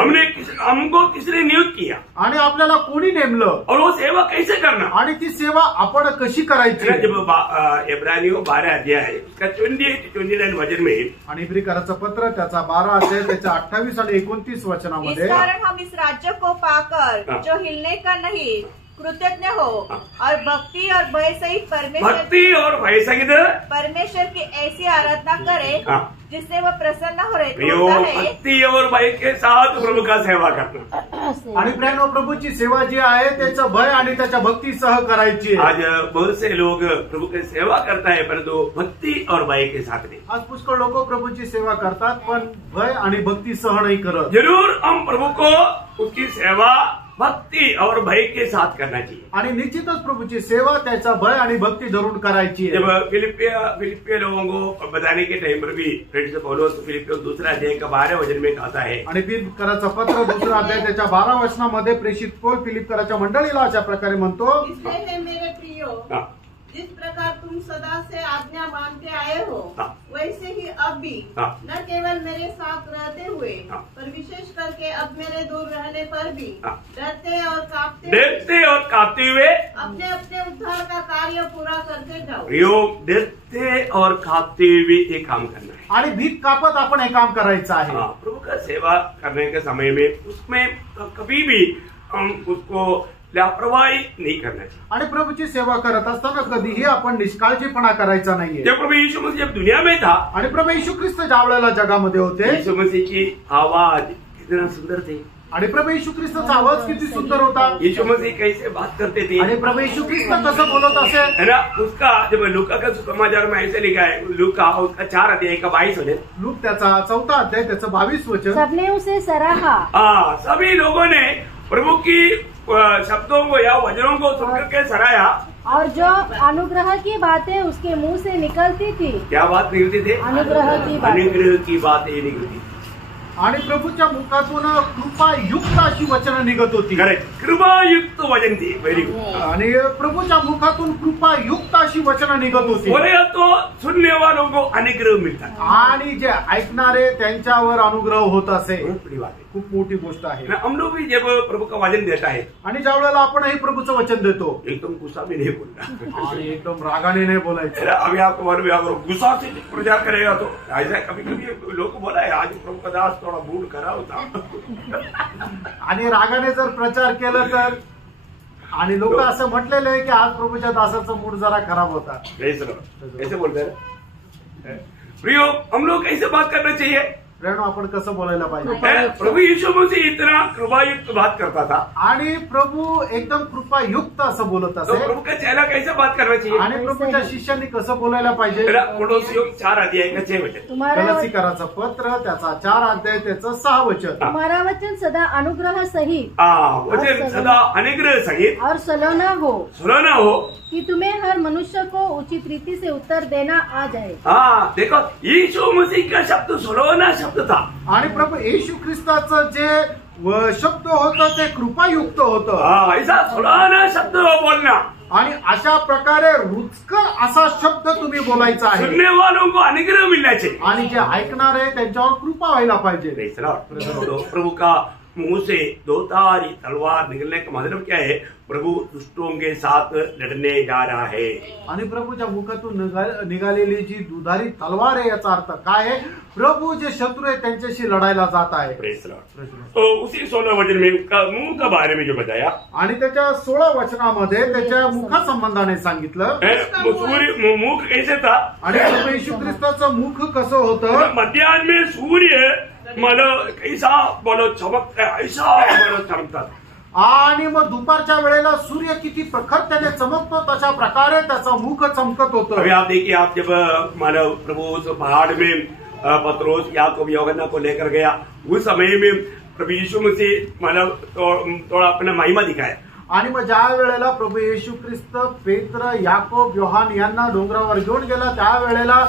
हमको किसने नियुक्त किया आणि आपल्याला कोणी नेमलं और वो सेवा कैसे करना, आणि ती सेवा आपण कशी करायची? जब इब्रानियों 12 अध्याय उसका 28-29 वचन में, आणि इब्रिकराचं पत्र त्याचा 12 अध्याय त्याच्या 28 आणि 29 वचनामध्ये, इस कारण हम इस राज्य को पाकर जो हिलने का नहीं कृतज्ञ हो और भक्ति और भय सहित परमेश्वर की ऐसी आराधना करे जिससे वह प्रसन्न हो रहे. भक्ति और भय के साथ प्रभु का सेवा करना. आणि प्रेरणा प्रभूची सेवा जी आहे त्याचं भय आणि त्याच्या भक्तीसह करायची. आज बहुत से लोग प्रभु की सेवा करता है परंतु भक्ति और भय के साथ नहीं. आज पुष्कळ लोक प्रभूची सेवा करतात पण भय आणि भक्तीसह नाही करत. जरूर हम प्रभु को उसकी सेवा भक्ति और भय के साथ करना चाहिए. आणि निश्चितच प्रभूची सेवा त्याचा भय आणि भक्ती धरून करायची. जब फिलिपिया लोगों को बताने के टाइम पर भी फ्रेंड्स पौलुस फिलिपियों 2 अध्याय का 12 वचन में कहता है. आणि फिलिप्पियराचं पत्र 2 अध्याय त्याच्या 12 वचनामध्ये प्रेषित पौल फिलिप्पियराच्या मंडळीला अशा प्रकारे म्हणतो, इसलिए मेरे प्रियो, जिस प्रकार तुम सदा से आज्ञा मानते आए हो वैसे ही अब भी न केवल मेरे साथ रहते हुए पर विशेष करके अब मेरे दूर रहने पर भी डरते और कांपते हुए अपने अपने उद्धार का कार्य पूरा करते जाओ. डरते और कांपते हुए ये काम करना है. आणि भीत कापत आपण हे काम करायचं आहे. प्रभु का सेवा करने के समय में उसमें कभी भी हम उसको लापरवाही नहीं करना चाहिए. आणि प्रभूची सेवा करत असताना कधीही आपण निष्काळजीपणा करायचा नाहीये. जब प्रभु यीशु मसीह जब दुनिया में था, आणि प्रभू येशू ख्रिस्त ज्या वेळेला जगामध्ये होते, यीशु मसीह की आवाज कितना सुंदर थी. आणि प्रभू येशू ख्रिस्तचा आवाज किती सुंदर होता. यीशु मसीह कैसे बात करते थे आणि प्रभू येशू ख्रिस्त कसं बोलत असेल है ना. उसका जब लूका का सुसमाचार में ऐसे लिखा है, लूका उसका 4 अध्याय का 22 वचन, लूक त्याचा 4 अध्याय त्याचं 22 वचन, सबने उसे सराहा. सभी लोगों ने प्रभु की शब्दों को या वचनों को सुनकर के सराहा. और जो अनुग्रह की बातें उसके मुंह से निकलती थी. क्या बात निकलती थी? अनुग्रह की बातें निकलती. आणि प्रभूच्या मुखातून कृपायुक्त अशी वचनं निघत होती. करेक्ट, कृपायुक्त वचन थी. Very good. आणि प्रभूच्या मुखातून कृपायुक्त अशी वचनं निघत होती. बोलेगा तो सुनने वालों को अनुग्रह मिलता. आणि जे ऐकणारे त्यांच्यावर अनुग्रह होत असे. बड़ी बात है, खूप मोठी गोष्ट आहे. हम लोग भी जब प्रभु का वचन देता है आणि ज्या वेळेला आपणही प्रभूचं वचन देतो एकदम गुस्सा भी नहीं बोलना आणि एकदम रागाने नाही बोलायचं. अभी आपको मालूम है, अगर गुस्सा से प्रचार करेगा तो ऐसा कभी कभी लोग बोला है आज प्रभु का दास थोड़ा मूड खराब होता. आणि रागाने जर प्रचार केला तर आणि लोक असं म्हटलेलं आहे की आज प्रभूच्या दासाचा मूड जरा खराब होता. ऐसे बोलते हैं प्रियो, हम लोग कैसे बात करना चाहिए? प्रेरणा आपण कसं बोलायला पाहिजे? प्रभु यीशु मसीह इतना कृपायुक्त बात करता था आणि प्रभू एकदम कृपायुक्त असं बोलत तो असे. प्रभु का चेला कैसे बात करना चाहिए? आणि प्रभूच्या शिष्यांनी कसं बोलायला पाहिजे? कोलोसियों 4 अध्याय का 6 वचन. कलसीकराचं पत्र त्याचा 4 अध्याय त्याचं 6 वचन. तुम्हारा वचन सदा अनुग्रह सहित वचन सदा अनुग्रह सहित और सलोना हो कि तुम्हें हर मनुष्य को उचित रीति से उत्तर देना आ जाए. देखो यीशु मसीह का शब्द सलोना शब्द था. आणि प्रभू येशू ख्रिस्ताचं जे शब्द होतं ते कृपायुक्त होतं. ऐसा सलोना शब्द बोलना आणि अशा प्रकारे रुचकर असा शब्द तुम्ही बोलायचा आहे. सुनने वालों को अनुग्रह मिलना चाहिए आणि जे ऐकणार आहे त्यांच्यावर कृपा व्हायला पाहिजे. प्रभु का मुंह से 2 धारी तलवार निकलने का मतलब क्या है? प्रभु दुष्टों के साथ लड़ने जा रहा है. आणि प्रभूच्या मुखातून निघालेली जी दुधारी तलवार आहे याचा अर्थ काय आहे? प्रभू जे शत्रू आहे त्यांच्याशी लढायला जात आहे. तो उसी 16 वचन में मुंह का बारे में जो बताया आणि त्याच्या 16 वचनामध्ये त्याच्या मुखा संबंधाने सांगितलं. सूर्य मुख कैसे था? आणि प्रभू येशू ख्रिस्ताचं मुख कसं होतं? मध्यान्ह में सूर्य मतलब कैसा बोलो चमकता है, ऐसा बोलो चमकता था. आणि मग दुपारच्या वेळेला सूर्य किती प्रखर त्याने चमकतो तशा प्रकारे त्याचा मुख चमकत होतं. अभी आप देखिए, आप जब मानव प्रभु उस पहाड़ में पत्रोस याकूब यूहन्ना को लेकर गया, उस समय में प्रभु यीशु मसीह मानव थोड़ा अपना महिमा दिखाया. आणि मग ज्या वेळेला प्रभू येशू ख्रिस्त पेत्र याकोब योहान यांना डोंगरावर घेऊन गेला त्यावेळेला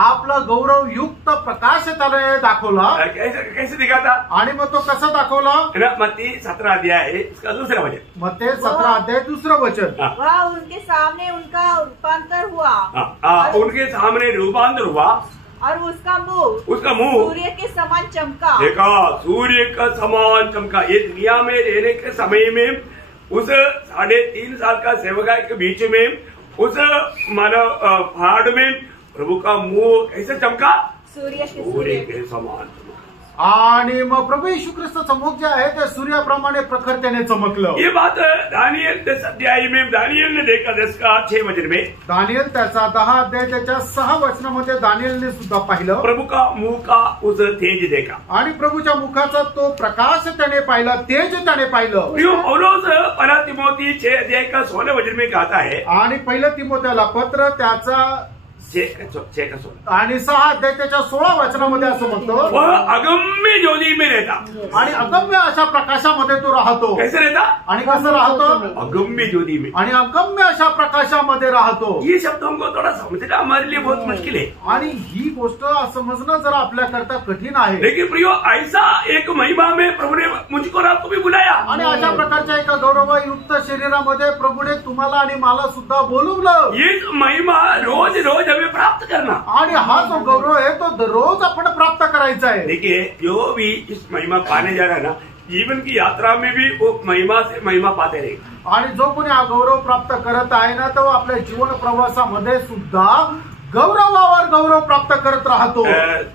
आपला गौरवयुक्त प्रकाश त्याला दाखवला. कैसे दिखाता? आणि मग तो कसा दाखवला? मत्ती 17 अध्याय इसका दूसरा वचन. मत्ती 17 अध्याय 2 वचन. वह उनके सामने उनका रूपांतर हुआ. उनके सामने रूपांतर हुआ और उसका मुंह सूर्य के समान चमका. देखा, सूर्य का समान चमका. ये दुनिया में रहने के समय में उस 3.5 साल का सेवकाई के बीच में उस मानव पहाड़ में प्रभु का मुंह कैसे चमका? सूर्य के समान. आणि मग प्रभू येशू ख्रिस्ताचं मुख जे आहे ते सूर्याप्रमाणे प्रखरतेने चमकलं. ये बात दानियल 10 अध्याय में दानियल ने देखा 10 का 6 वचन में. दानियल त्याचा 10 अध्याय त्याच्या 6 वचनामध्ये दानियलने सुद्धा पाहिलं. प्रभु का मुंह का उस तेज देखा. आणि प्रभूच्या मुखाचा तो प्रकाश त्याने पाहिला, तेज त्याने पाहिलं. पौलुस पहिला तिमोथी 6 अध्याय का 16 वचन में कहता है. आणि पहिलं तिमोथेला पत्र त्याचा 6 का 16 आणि 6 अध्याय त्याच्या 16 वचनामध्ये असं म्हणतो, वह अगम्य ज्योति में रहता. आणि अगम्य अशा प्रकाशामध्ये तो राहतो. कैसे रहता? आणि कसं राहतो? अगम्य ज्योति में. आणि अगम्य अशा प्रकाशामध्ये राहतो. ये शब्दों को थोड़ा समझना हमारे लिए बहुत मुश्किल है. आणि ही गोष्ट समजणं जरा आपल्याकरता कठीण आहे. लेकिन प्रियो, ऐसा एक महिमा में प्रभु ने मुझको और आपको भी बुलाया. आणि अशा प्रकारच्या एका गौरवयुक्त शरीरामध्ये प्रभूने तुम्हाला आणि मला सुद्धा बोलवलं. ये महिमा रोज रोज हमें प्राप्त करना. आणि हा जो गौरव आहे तो दररोज आपण प्राप्त करायचा आहे. देखिए, जो भी इस महिमा पाने जा रहा है ना, जीवन की यात्रा में भी वो महिमा से महिमा पाते रहे. आणि जो कोणी हा गौरव प्राप्त करत आहे ना तो आपल्या जीवन प्रवासामध्ये सुद्धा गौरवावर गौरव प्राप्त करत राहतो.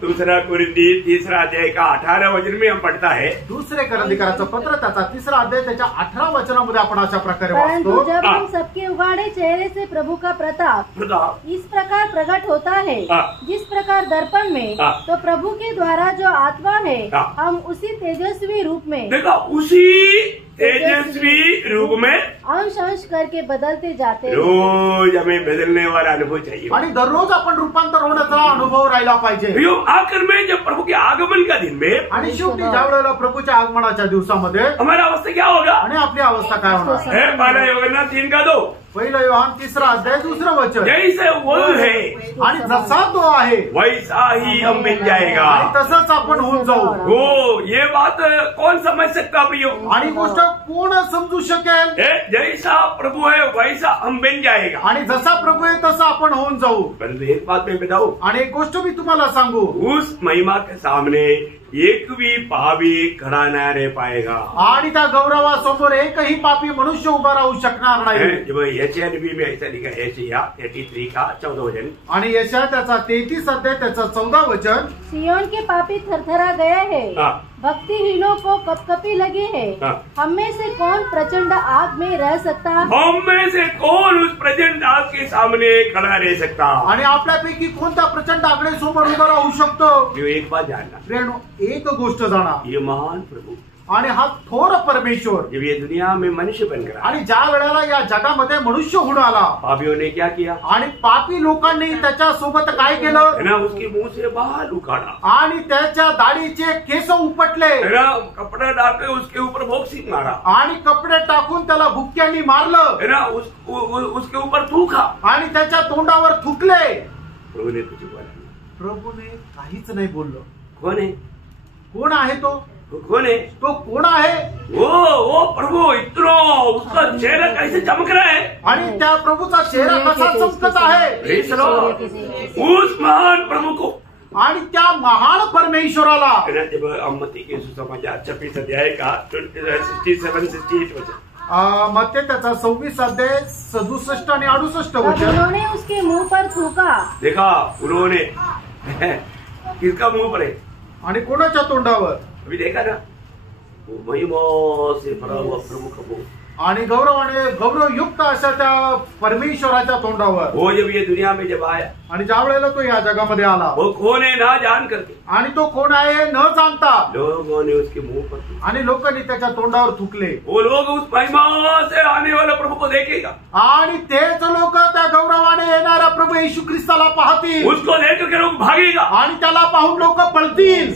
दूसरा कुरिन्थी 3 अध्याय का 18 वचन में हम पढ़ता है. दुसरे कुरिन्थीकराचं पत्र त्याचा 3 अध्याय त्याच्या 18 वचनामध्ये आपण अशा प्रकारे परंतु वाचतो. जब हम सबके उगाड़े चेहरे से प्रभु का प्रताप इस प्रकार प्रकट होता है जिस प्रकार दर्पण में, तो प्रभु के द्वारा जो आत्मा है हम उसी तेजस्वी रूप में, देखा, उसी तेजस्वी रूप में अंश अंश करके बदलते जाते हैं. रोज हमें बदलने वाला अनुभव चाहिए. आणि दररोज आपण रूपांतर होण्याचा अनुभव राहिला पाहिजे. आखिर में जब प्रभु के आगमन का दिन में, आणि शेवटी ज्या वेळेला प्रभूच्या आगमनाच्या दिवसामध्ये हमारा अवस्था क्या होगा? आणि आपली अवस्था काय होणार? पहिला यूहन्ना 3 का 2. पहिलं योहान 3 अध्याय 2 वचन. जैसे वो है आणि जसा तो आहे वैसा ही हम बन जाएगा. आणि तसंच आपण होऊन जाऊ. हो, ये बात कौन समझ सकता प्रियो? आणि गोष्ट कोण समजू शकेल? जैसा प्रभु है वैसा हम बन जाएगा. आणि जसा प्रभू आहे तसं आपण होऊन जाऊ. परंतु एक बात मैं बताऊं, आणि एक गोष्ट मी तुम्हाला सांगू, उस महिमा के सामने एक भी पापी खड़ा न रह पाएगा. आणि त्या गौरवासमोर एकही पापी मनुष्य उभा राहू शकणार नाही. यशाया नबी में ऐसा लिखा है, यशाया 33 का 14 वचन. आणि यशाया त्याचा 33 अध्याय त्याचा 14 वचन. सियोन के पापी थरथरा गए हैं, भक्तिहीनों को कपकपी लगी है। हम में से कौन प्रचंड आग में रह सकता? हम में से कौन उस प्रचंड आग के सामने खड़ा रह सकता? आणि आपल्यापैकी कोणत्या प्रचंड आगळेसमोर उभं राहू शकतो? ये एक बात जानना, प्रियानो, एक गोष्ट जाणा, ये महान प्रभु आणि हा थोर परमेश्वर जब ये दुनिया में मनुष्य बन गया आणि ज्या वेळेला या जगामध्ये मनुष्य होऊन आला, पापियों ने क्या किया? आणि पापी लोकांनी त्याच्या सोबत काय केलं? है ना, उसके मुंह से बाल उखाड़ा आणि त्याच्या दाढीचे केस उपटले, है ना, कपड़ा डालकर उसके ऊपर बॉक्सिंग मारा, आणि कपडे टाकून त्याला भुक्क्यांनी मारलं, है ना, उसके ऊपर थूका आणि त्याच्या तोंडावर थुकले. प्रभु ने कुछ बोला? प्रभूने काहीच नाही बोललो. कौन है? कोण आहे तो? कौन है? तो कोण आहे? वो प्रभु इतना उसका चेहरा कैसे चमक रहा है, आणि त्या प्रभूचा चेहरा कसा चमकत आहे? Praise the Lord. उस महान प्रभु को, आणि त्या महान परमेश्वराला, है ना, जब मत्ती के सुसमाचार 26 अध्याय का 67-68 वचन, मत्ते त्याचा 26 अध्याय 67 आणि 68 तब वचन. उन्होंने उसके मुंह पर थूका. देखा उन्होंने किसका मुंह पर है? आणि कोणाच्या तोंडावर? अभी देखा ना, वो महिमा से भरा हुआ प्रभु का मुंह, आणि गौरवयुक्त अशा त्या परमेश्वराच्या तोंडावर. वो जब ये दुनिया में जब आया, आणि ज्या वेळेला तो या जगामध्ये आला, वो कौन है ना जान करके, आणि तो कोण आहे न जाणता लोगों ने उसके मुंह पर थूका. आणि लोकांनी त्याच्या तोंडावर थुकले. वो लोग उस महिमा से आने वाले प्रभु को देखेगा, आणि तेच लोक त्या गौरवाने येणारा प्रभु येशू ख्रिस्ताला पाहतील, उसको देख करके लोग भागेगा. आणि त्याला पाहून लोक पळतील.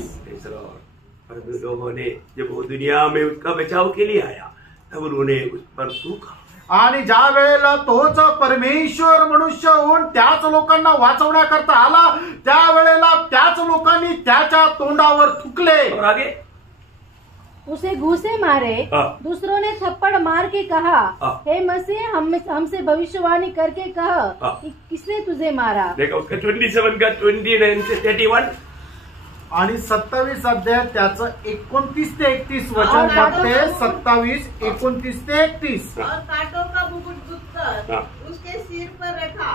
परंतु लोगों ने जब वो दुनिया में उसका बचाव के लिए आया, तब उन्होंने उस पर थूका. आणि ज्या वेळेला तोच परमेश्वर मनुष्य होऊन त्याच लोकांना वाचवण्याकरता आला, त्या वेळेला त्याच लोकांनी त्याच्या तोंडावर थुकले. और आगे उसे घूसे मारे. दूसरों ने थप्पड़ मार के कहा, हे मसीह, हमसे भविष्यवाणी करके कह कि किसने तुझे मारा. देखा उसका 27 का 29 से 31 आणि 27 अध्याय त्याचं 29 ते 31 वचन म्हणते. 27, 29 ते 31. और कांटों का मुकुट गुथकर उसके सिर पर रखा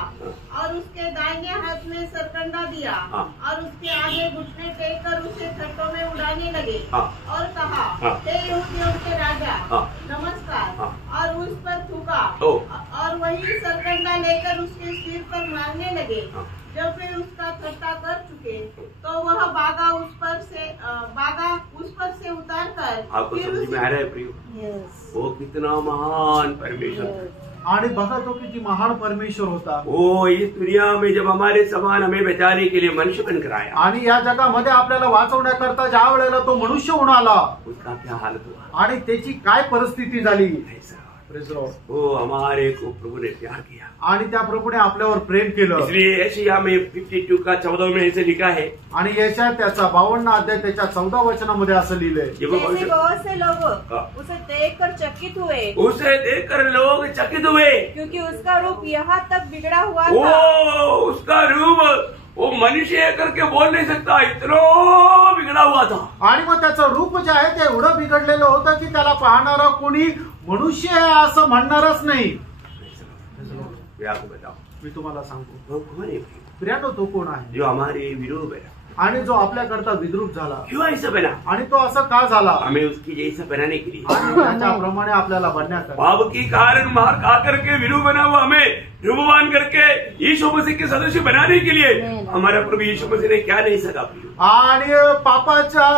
और उसके दाहिने हाथ में सरकंडा दिया और उसके आगे घुटने टेक कर उसे छत्तों में उड़ाने लगे और कहा, हे यहूदियों के राजा, नमस्कार, और उस पर थूका और वही सरकंडा लेकर उसके सिर पर मारने लगे. जब वे उसका ठट्ठा कर चुके तो वह बागा उस पर से उतार कर, आपको समझ में आ रहा है प्रियो, वो कितना महान परमेश्वर था. आणि बघा तो किती महान परमेश्वर होता. वो इस दुनिया में जब हमारे समान हमें बचाने के लिए मनुष्य बनकर आया, आणि या जगामध्ये आपल्याला वाचवण्याकरता ज्या वेळेला तो मनुष्य होऊन आला, उसका क्या हालत हुआ, आणि त्याची काय परिस्थिती झाली. वो हमारे को प्रभु ने प्यार किया, आणि त्या प्रभूने आपल्यावर प्रेम केलं. इसलिए यशायाह में 52 का 14 में ऐसे लिखा है, आणि यशायाह त्याचा 52 अध्याय त्याच्या 14 वचनामध्ये असं लिहिलंय, जैसे बहुत से लोग उसे देखकर चकित हुए, उसे देखकर लोग चकित हुए, क्योंकि उसका रूप यहाँ तक बिगड़ा हुआ था. वो उसका रूप वो मनुष्य करके बोल नहीं सकता, इतना बिगड़ा हुआ था. आणि मग त्याचं रूप जे आहे ते एवढं बिघडलेलं होतं की त्याला पाहणारा कोणी मनुष्य आहे असं म्हणणारच नाही. आपको बताओ, मी तुम्हाला सांगतो, वो कौन है प्रियानो, तो कोण आहे जो हमारे विरोध है, आणि जो आपल्याकरता विद्रूप झाला. क्यों ऐसा बना? आणि तो असं का झाला? हमें उसकी जैसा बनाने के लिए, आणि त्याच्याप्रमाणे आपल्याला बनण्याकरता. पाप की कारण मार खा करके विरू बना हुआ हमें रूपवान करके यीशु मसीह के सदस्य बनाने के लिए हमारा प्रभु यीशु मसीह ने क्या नहीं सका. आणि पापाच्या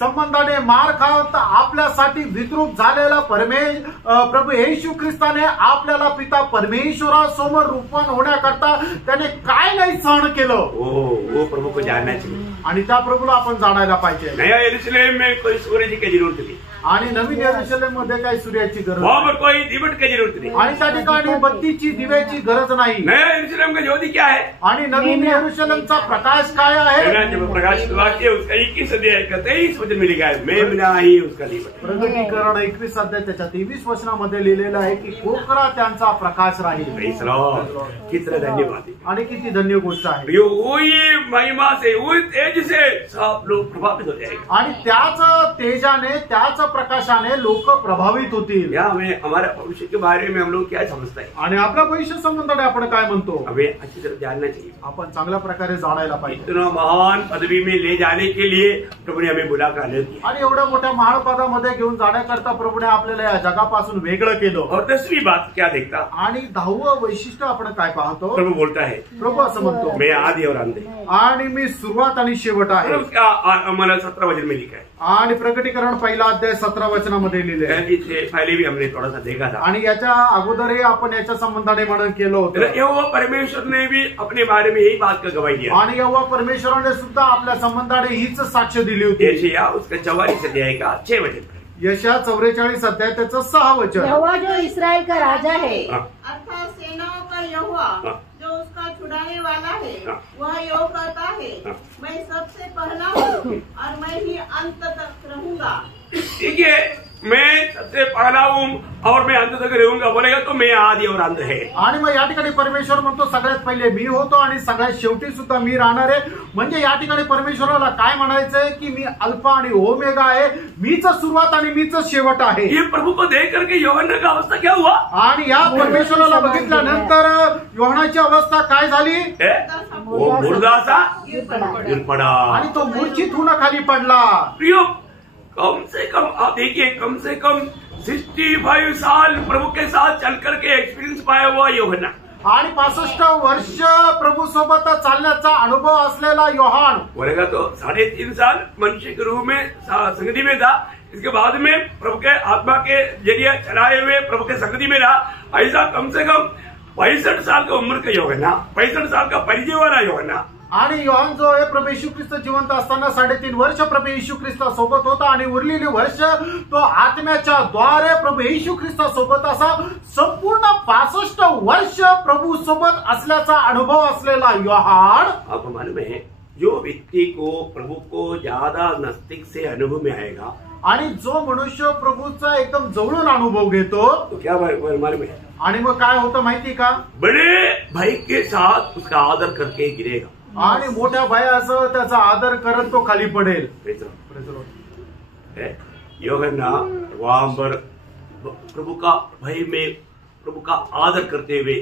संबंधाने मार खात आपल्यासाठी विद्रूप झालेला प्रभू येशू ख्रिस्ताने आपल्याला पिता परमेश्वरासमोर रूपवान होण्याकरता त्याने काय नाही सहन केलं. वो प्रभु को जानना चाहिए. आणि त्या प्रभूला आपण जाणायला पाहिजे. नया यरूशलेम में कोई सूर्य की जरूरत नहीं, आणि नवीन यरूशलेम मध्ये काही सूर्याची गरज वहाँ नाही, पर कोई दीपट की जरूरत नहीं, आणि त्या ठिकाणी बत्तीची दिव्याची गरज नाही. नया यरूशलेम का ज्योति क्या है, आणि नवीन यरूशलेमचा प्रकाश काय आहे. जब प्रकाश वाक्य उसका 21 अध्याय का 23 वचन में लिखा है, मैं बिना ही उसका दीपट. प्रकटीकरण 21 अध्याय त्याच्या 23 वचनामध्ये लिहिलेलं आहे की कोकरा त्यांचा प्रकाश राहील. कितना धन्यवाद है, आणि किती धन्य गोष्ट आहे. वही महिमा से, वही तेज से सब लोग प्रभावित हो जाएंगे. आणि त्याच तेजाने, त्याच प्रकाशाने लोक प्रभावित होतील. या हमें हमारे भविष्य के बारे में हम लोग क्या समझते हैं? आणि आपल्या भविष्य संबंधाने आपण काय म्हणतो? हमें अच्छी तरह जानना चाहिए. आपण चांगल्या प्रकारे जाणायला पाहिजे. इतना महान पदवी में ले जाने के लिए प्रभु ने हमें बुला कर ले दिया. आणि एवढ्या मोठ्या महान पदामध्ये घेऊन जाण्याकरता प्रभूने आपल्याला या जगापासून वेगळं केलं. और 10वीं बात क्या देखता? आणि 10वं वैशिष्ट्य आपण काय पाहतो? प्रभु बोलता है प्रभू असं म्हणतो, मैं आदि और अंत हूं. आणि मी सुरुवात आणि शेवट और आहे. उसका मैंने 17 वचन में लिखा है. आणि प्रकटीकरण 1 अध्याय 17 वचनामध्ये लिहिले आहे. इससे पहले भी हमने थोड़ा सा देखा था. आणि याच्या अगोदरही आपण याच्या संबंधाने म्हणून केलं होतं. यहोवा परमेश्वर ने भी अपने बारे में यही बात का गवाही दिया. आणि यहोवा परमेश्वराने सुद्धा आपल्या संबंधाने हीच साक्ष दिली होती. यशायाह उसका 44 अध्याय का 6 वचन. यशा 44 अध्याय त्याचं 6 वचन. यहोवा जो इस्राएल का राजा है, अर्थात सेनाओं का यहोवा जो उसका छुड़ाने वाला है, वह यो कहता है, मैं सबसे पहला हूँ और मैं ही अंत तक रहूंगा. ठीक है, मैं सबसे पहला हूँ और मैं अंत तक रहूंगा बोलेगा तो मैं आदि और अंत है. आणि मग या ठिकाणी परमेश्वर म्हणतो सगळ्यात पहिले मी होतो आणि सगळ्यात शेवटी सुद्धा मी राहणार आहे. म्हणजे या ठिकाणी परमेश्वराला काय म्हणायचंय की मी अल्फा आणि ओमेगा आहे, मीच सुरुवात आणि मीच शेवट आहे. ये प्रभु को देख करके यूहन्ना का अवस्था क्या हुआ? आणि या परमेश्वराला बघितल्यानंतर योहानाची अवस्था काय झाली? वो मुर्दा सा गिर पड़ा आणि तो मूर्छित होऊन खाली पडला. प्रियो, कम से कम आप देखिए, कम से कम 65 साल प्रभु के साथ चल करके एक्सपीरियंस पाया हुआ यूहन्ना. आणि 65 वर्ष प्रभू सोबत चालण्याचा अनुभव असलेला योहान बोलेगा तो 3.5 साल मनुष्य के रूप में संगति में था. इसके बाद में प्रभु के आत्मा के जरिए चलाए हुए प्रभु के संगति में रहा. ऐसा कम से कम 65 साल का उम्र का योहन्ना, 65 साल का परिचय वाला योहन्ना. आणि योहान जो आहे प्रभू येशू ख्रिस्त जिवंत असताना 3.5 वर्ष प्रभू येशू ख्रिस्ता सोबत होता आणि उरलेली वर्ष तो आत्म्याच्या द्वारे प्रभू येशू ख्रिस्ता सोबत असा संपूर्ण 65 वर्ष प्रभू सोबत असल्याचा अनुभव असलेला योहान. आपको मालूम है, जो व्यक्ति को प्रभु को ज्यादा नजदीक से अनुभव में आएगा आणि जो मनुष्य प्रभूचा एकदम जवळून अनुभव घेतो तो क्या मालूम है? आणि मग काय होतं माहिती का? बड़े भाई के साथ उसका आदर करके गिरेगा. आणि मोठ्या भायासह त्याचा आदर करत तो खाली पडेल. यूहन्ना वहां पर प्रभु का भय में प्रभु का आदर करते हुए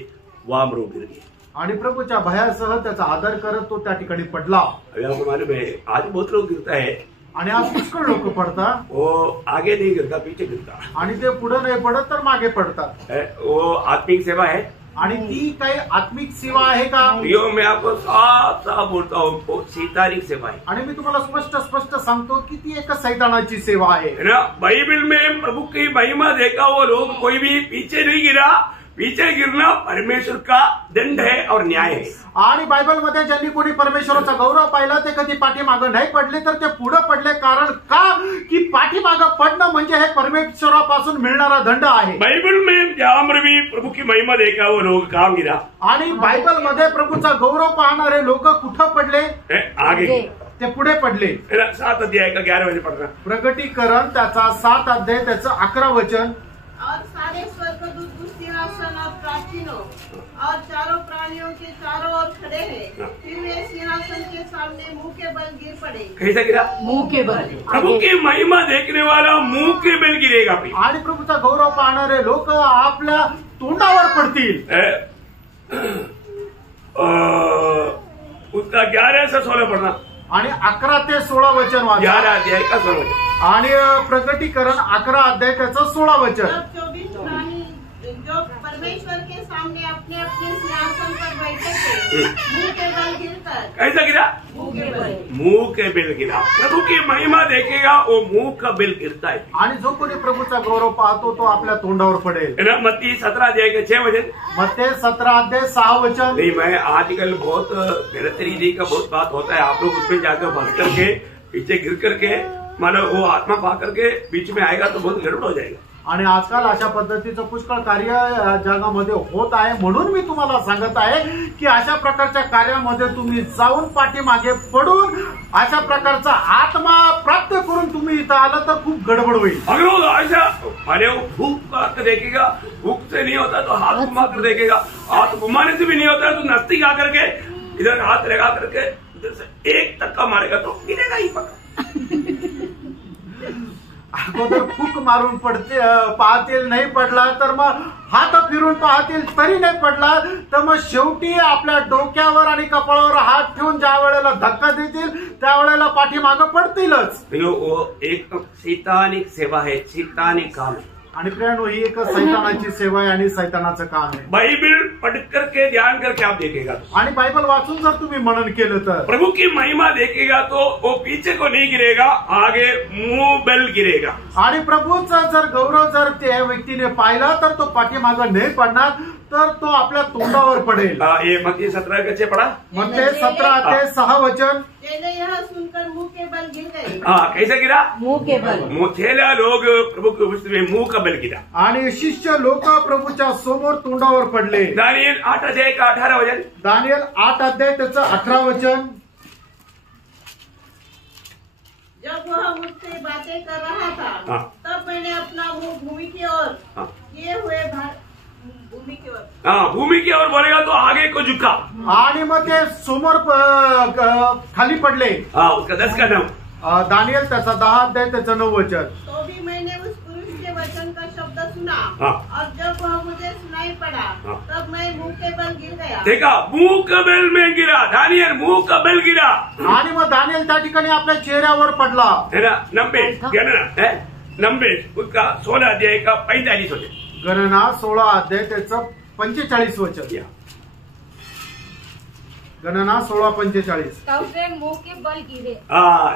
वहां पर गिर गया. आणि प्रभूच्या भयासह त्याचा आदर करत तो त्या ठिकाणी पडला. अभी आपको मालूम है, आज बहुत लोग गिरता है. आणि आज पुष्कळ लोक पडतात. वो आगे नहीं गिरता, पीछे गिरता. आणि ते पुढे नाही पडत तर मागे पडतात. वो आत्मिक सेवा है. आणि ती काही आत्मिक सेवा आहे का? यो मैं आपको साफ साफ बोलता हूँ, वो शैतानिक सेवा है. आणि मी तुम्हाला स्पष्ट सांगतो की ती एक सैतानाची सेवा आहे. ना बाइबल में प्रभु की महिमा देखा वो लोग कोई भी पीछे नहीं गिरा. पीछे गिरना परमेश्वर का दंड है और न्याय है. आणि बायबलमध्ये ज्यांनी कोणी परमेश्वराचा गौरव पाहिला ते कधी पाठीमागं नाही पडले तर ते पुढे पडले. कारण का? की पाठीमागं पडणं म्हणजे हे परमेश्वरापासून मिळणारा दंड आहे. बाइबल में जहां पर भी प्रभु की महिमा देखा वो लोग कहाँ गिरा? आणि बायबलमध्ये प्रभूचा गौरव पाहणारे लोक कुठं पडले? आगे ते पुढे पडले. 7 अध्याय का 11 वचन पढ़ना. प्रकटीकरण त्याचा 7 अध्याय त्याचं 11 वचन. और सारे स्वर्गदूत उस सिंहासन और प्राचीनों और चारों प्राणियों के चारों ओर खड़े हैं. फिर वे सिंहासन के सामने मुंह के बल गिर पड़े. कैसा गिरा? मुंह के बल. प्रभु की महिमा देखने वाला मुंह के बल गिरेगा. आणि प्रभूचा गौरव पाहणारे लोक आपल्या तोंडावर पडतील. उसका 11 से 16 पढ़ना. आणि 11 ते 16 वचन वाचा. 11 अध्याय का 16 वचन. आणि प्रकटीकरण 11 अध्याय त्याचं 16 वचन. जब 24 प्राणी जो परमेश्वर के सामने अपने अपने सिंहासन पर बैठे थे, मुंह के बल गिरकर. कैसा गिरा? मुंह के बल. मुंह के बिल गिरा. प्रभु की महिमा देखेगा वो मुंह का बिल गिरता है. आणि जो कोणी प्रभूचा गौरव पाहतो तो आपल्या तोंडावर पडेल. मत्ती 17 अध्याय के 6 वचन. मत्ती 17 अध्याय 6 वचन. नहीं, मैं आजकल बहुत गलत तरीके का बहुत बात होता है. आप लोग उसमें जाकर फंस करके पीछे गिर करके मानो वो आत्मा पा करके बीच में आएगा तो बहुत गड़बड़ हो जाएगा. आणि आजकाल अशा पद्धतीचं पुष्कळ कार्य जगामध्ये होत आहे. म्हणून मी तुम्हाला सांगत आहे की अशा प्रकारच्या कार्यामध्ये तुम्ही जाऊन पाठीमागे पडून अशा प्रकारचा आत्मा प्राप्त करून तुम्ही इथं आला तर खूप गडबड होईल. अगर वो ऐसा माने वो फूक कर देखेगा, फूक से नहीं होता तो हाथ घुमा कर देखेगा, हाथ घुमाने से भी नहीं होता तो नजदीक आकर के इधर हाथ लगा करके इधर से एक धक्का मारेगा तो गिरेगा ही पक्का. अगोदर फूक मारून पाहतील, नाही पडला तर मग हात फिरून पाहतील तरी नाही पडला तर मग शेवटी आपल्या डोक्यावर आणि कपाळावर हात ठेवून ज्या वेळेला धक्का देतील त्यावेळेला पाठीमागं पडतीलच. एक शैतानिक सेवा है, शैतानिक काम है. आणि प्रियानो ही एक सैतानाची सेवा आहे आणि सैतानाचं काम आहे. बाइबल पढ़ करके ध्यान करके आप देखेगा आणि बायबल वाचून जर तुम्ही मनन केलं तर प्रभु की महिमा देखेगा तो वो पीछे को नहीं गिरेगा, आगे मुंह बेल गिरेगा. आणि प्रभूचा जर गौरव जर त्या व्यक्तीने पाहिला तर तो पाठीमागं नाही पडणार तर तो आपल्या तोंडावर पडेल. ये मत्ती 17 कच्चे पढ़ा, मत्ती 17:6 वचन. यह सुनकर मुंह के बल गिर गए. कैसे गिरा? मुंह के बल. मुथेला लोग प्रभु के उपस्थिति में मुंह का बल गिरा. आणि शिष्य लोक प्रभूच्या समोर तोंडावर पडले. दानियल 8:18 वचन. दानियल 8 त्याचं 18 वचन. जब वह मुझसे बातें कर रहा था तब मैंने अपना मुंह भूमि की ओर किए हुए भूमि की ओर. भूमि की ओर बोलेगा तो आगे को झुका. आणि मग ते समोर खाली पडले. उसका 10 का नाम. दानियल त्याचा 10 त्याचं 9 वचन. तो भी मैंने उस पुरुष के वचन का शब्द सुना और जब वह मुझे सुनाई पड़ा तब मैं मुंह के बल गिर गया. देखा, मुंह का बेल में गिरा. दानियल मुंह का बेल गिरा. आणि मग दानियल त्या ठिकाणी आपल्या चेहऱ्यावर पडला. है ना. नंबे उसका 16 अध्याय का 45 वचन. गणना 16 त्याचं 45 वचन. गणना 16:45. तब वे मुंह के बल गिरे.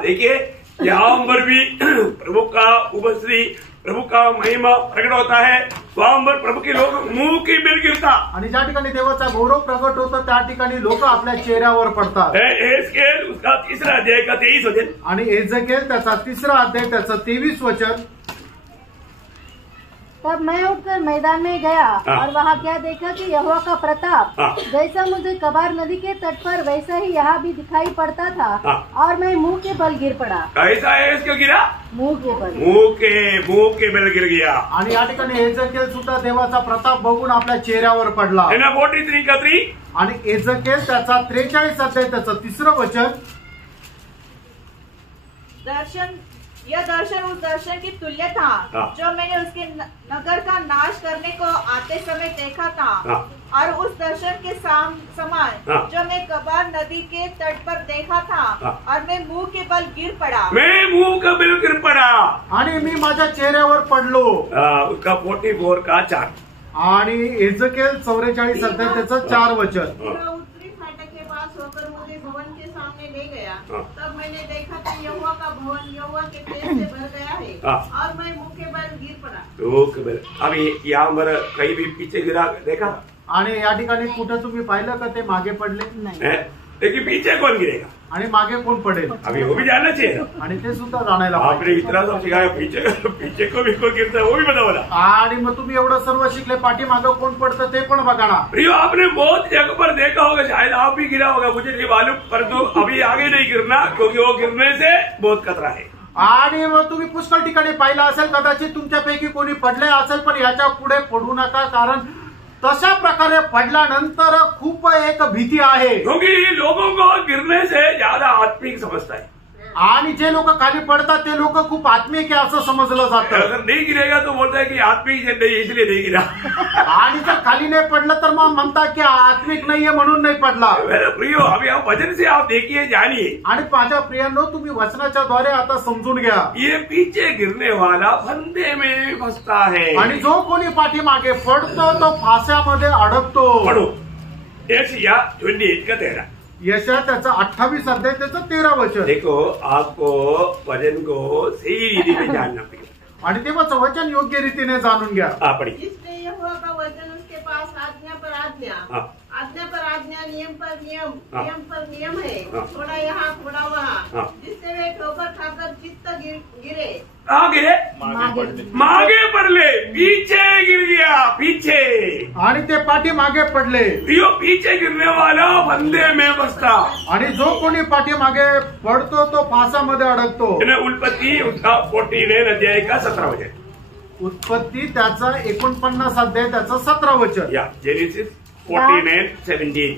देखिए यहाँ पर भी प्रभु का उपस्थिति, प्रभु का महिमा प्रकट होता है. वहां पर प्रभु के लोग मुंह की बेल गिरता. आणि ज्या ठिकाणी देवाचा गौरव प्रकट होतं त्या ठिकाणी लोक आपल्या चेहऱ्यावर पडतात. एहेजकेल उसका 3 अध्याय का 23 वचन. आणि एहेजकेल त्याचा 3 त्याचं 23 वचन. तब मैं उठकर मैदान में गया और वहाँ क्या देखा कि यहोवा का प्रताप जैसा मुझे कबार नदी के तट पर वैसा ही यहाँ भी दिखाई पड़ता था और मैं मुंह के बल गिर पड़ा. कैसा है इसको गिरा? मुंह के बल. मुंह के बल गिर गया. आणि या ठिकाणी एहेजकेल सुद्धा देवाचा प्रताप बघून आपल्या चेहऱ्यावर पडला. 43 का 3. आणि एहेजकेल त्याचा 43 अध्याय त्याचं 3 वचन. यह दर्शन उस दर्शन की तुल्य था जो मैंने उसके नगर का नाश करने को आते समय देखा था और उस दर्शन के समान जो मैं कबार नदी के तट पर देखा था और मैं मुंह के बल गिर पड़ा. मैं मुंह का बल गिर पड़ा. आणि मी माझ्या चेहऱ्यावर पडलो. उसका 44 का 4. आणि एहेजकेल 44 अध्याय त्याचं 4 वचन. उत्तरी फाटक के पास होकर मुझे भवन के सामने ले गया. तब मैंने देखा कि यहोवा का भवन यहोवा के तेज से भर गया है और मैं मुंह के बल गिर पड़ा. अभी यहाँ पर कहीं भी पीछे गिरा देखा? आणि या ठिकाणी कुठं तुम्ही पाहिलं का ते मागे पडले? नाही. लेकिन पीछे कौन गिरेगा? आणि मागे कोण पडेल? अभी वो भी जानना चाहिए. आणि ते सुद्धा जाणायला आपने पाहिजे. इतना सब सिखाया, पीछे को भी कोण गिरता है वो भी बताओ ना. आणि मग तुम्ही एवढं सर्व शिकले, पाठीमागं कोण पडतं ते पण बघा ना. प्रियो, आपने बहुत जगह पर देखा होगा, शायद आप भी गिरा होगा, मुझे नहीं मालूम, परंतु अभी आगे नहीं गिरना क्योंकि वो गिरने से बहुत खतरा है. आणि मग तुम्ही पुष्कळ ठिकाणी पाहिलं असेल, कदाचित तुमच्यापैकी कोणी पडले असेल, पण याच्या पुढे पडू नका, कारण तशा प्रकारे पडल्यानंतर खूप एक भीती आहे. क्योंकि लोगों को गिरने से ज्यादा आत्मिक समझता है. आणि जे लोक खाली पडतात ते लोक खूप आत्मिक आहे असं समजलं जातं. अगर नहीं गिरेगा तो बोलता है कि आत्मिक नहीं, इसलिए नहीं गिरा. आणि जर खाली नाही पडलं तर मग म्हणतात की आत्मिक नाहीये म्हणून नाही पडला. प्रियो, अभी आप वचन से आप देखिए, जानिए. आणि माझ्या प्रियांनो, तुम्ही वचनाच्या द्वारे आता समजून घ्या. ये पीछे गिरने वाला फंदे में फंसता है. आणि जो कोणी पाठीमागे पडतो तो फास्यामध्ये अडकतो. पढ़ो एशिया 28 का 13. यशा त्याचा 28 अध्याय त्याचं 13 वचन. देखो, आपको वचन को सही रीति में जानना पड़ेगा. आणि तेव्हाचं वचन योग्य रीतीने जाणून घ्या. पढ़िए. इसलिए यहोवा का वचन उसके पास आज्ञा पर आज्ञा, आज्ञा पर आज्ञा, नियम पर नियम, नियम पर नियम है. थोड़ा यहाँ थोड़ा वहाँ, जिससे वे ठोकर खाकर चित्त गिरे. कहाँ गिरे? मागे पडले. पीछे गिर गया, पीछे. आणि ते पाठीमागे पडले. यो पीछे गिरने वाला फंदे में फंसता. आणि जो कोणी पाठीमागे पडतो तो फासामध्ये अडकतो. उत्पत्ती उसका 49 अध्याय का 17 वचन. उत्पत्ती त्याचा 49 अध्याय त्याचं 17 वचन. या जेनेसिस 49:17.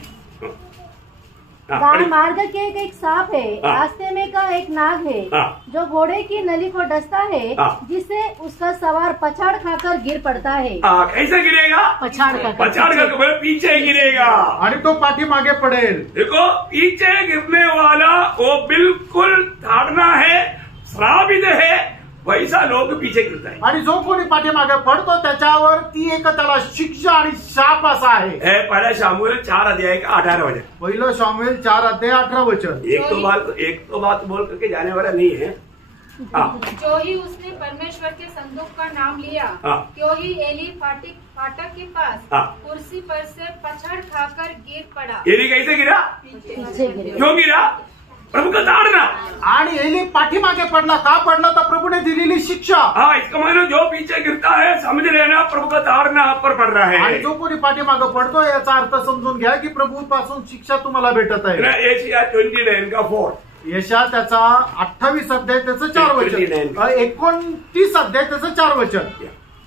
गाय मार्ग के एक सांप है, रास्ते में का एक नाग है, जो घोड़े की नली को डसता है, जिससे उसका सवार पछाड़ खाकर गिर पड़ता है। कैसे गिरेगा? पछाड़ कर पीछे गिरेगा आणि तो पाठीमागे पडेल। देखो, पीछे गिरने वाला वो बिल्कुल धारणा है, श्रापित है, वैसा लोग पीछे गिरता है। आणि जो कोणी पाठीमागे पडतो त्याच्यावर ती एक त्याला शिक्षा आणि शाप असा आहे। पहला शामुएल 4 अध्याय का 18 वचन। पहिलं शामुएल 4 अध्याय 18 वचन। एक तो बात बोल करके जाने वाला नहीं है। जो ही उसने परमेश्वर के संदूक का नाम लिया, क्यों ही एली फाटक के पास कुर्सी पर से पछाड़ खाकर गिर पड़ा। एली कैसे गिरा? क्यों गिरा? प्रभु का ताड़ना। आणि एली पाठीमागे पडला, का पडला? तर प्रभूने दिलेली शिक्षा। इसका मतलब जो पीछे गिरता है समझ लेना प्रभु का ताड़ना आप पर पड़ रहा है। आणि जो कोणी पाठीमागे पडतो याचा अर्थ समजून घ्या की प्रभू पासून शिक्षा तुम्हाला भेटत आहे। एशिया 29 का 4। यशा त्याचा 28 अध्याय त्याचं 4 वचन, 29 अध्याय त्याचं 4 वचन।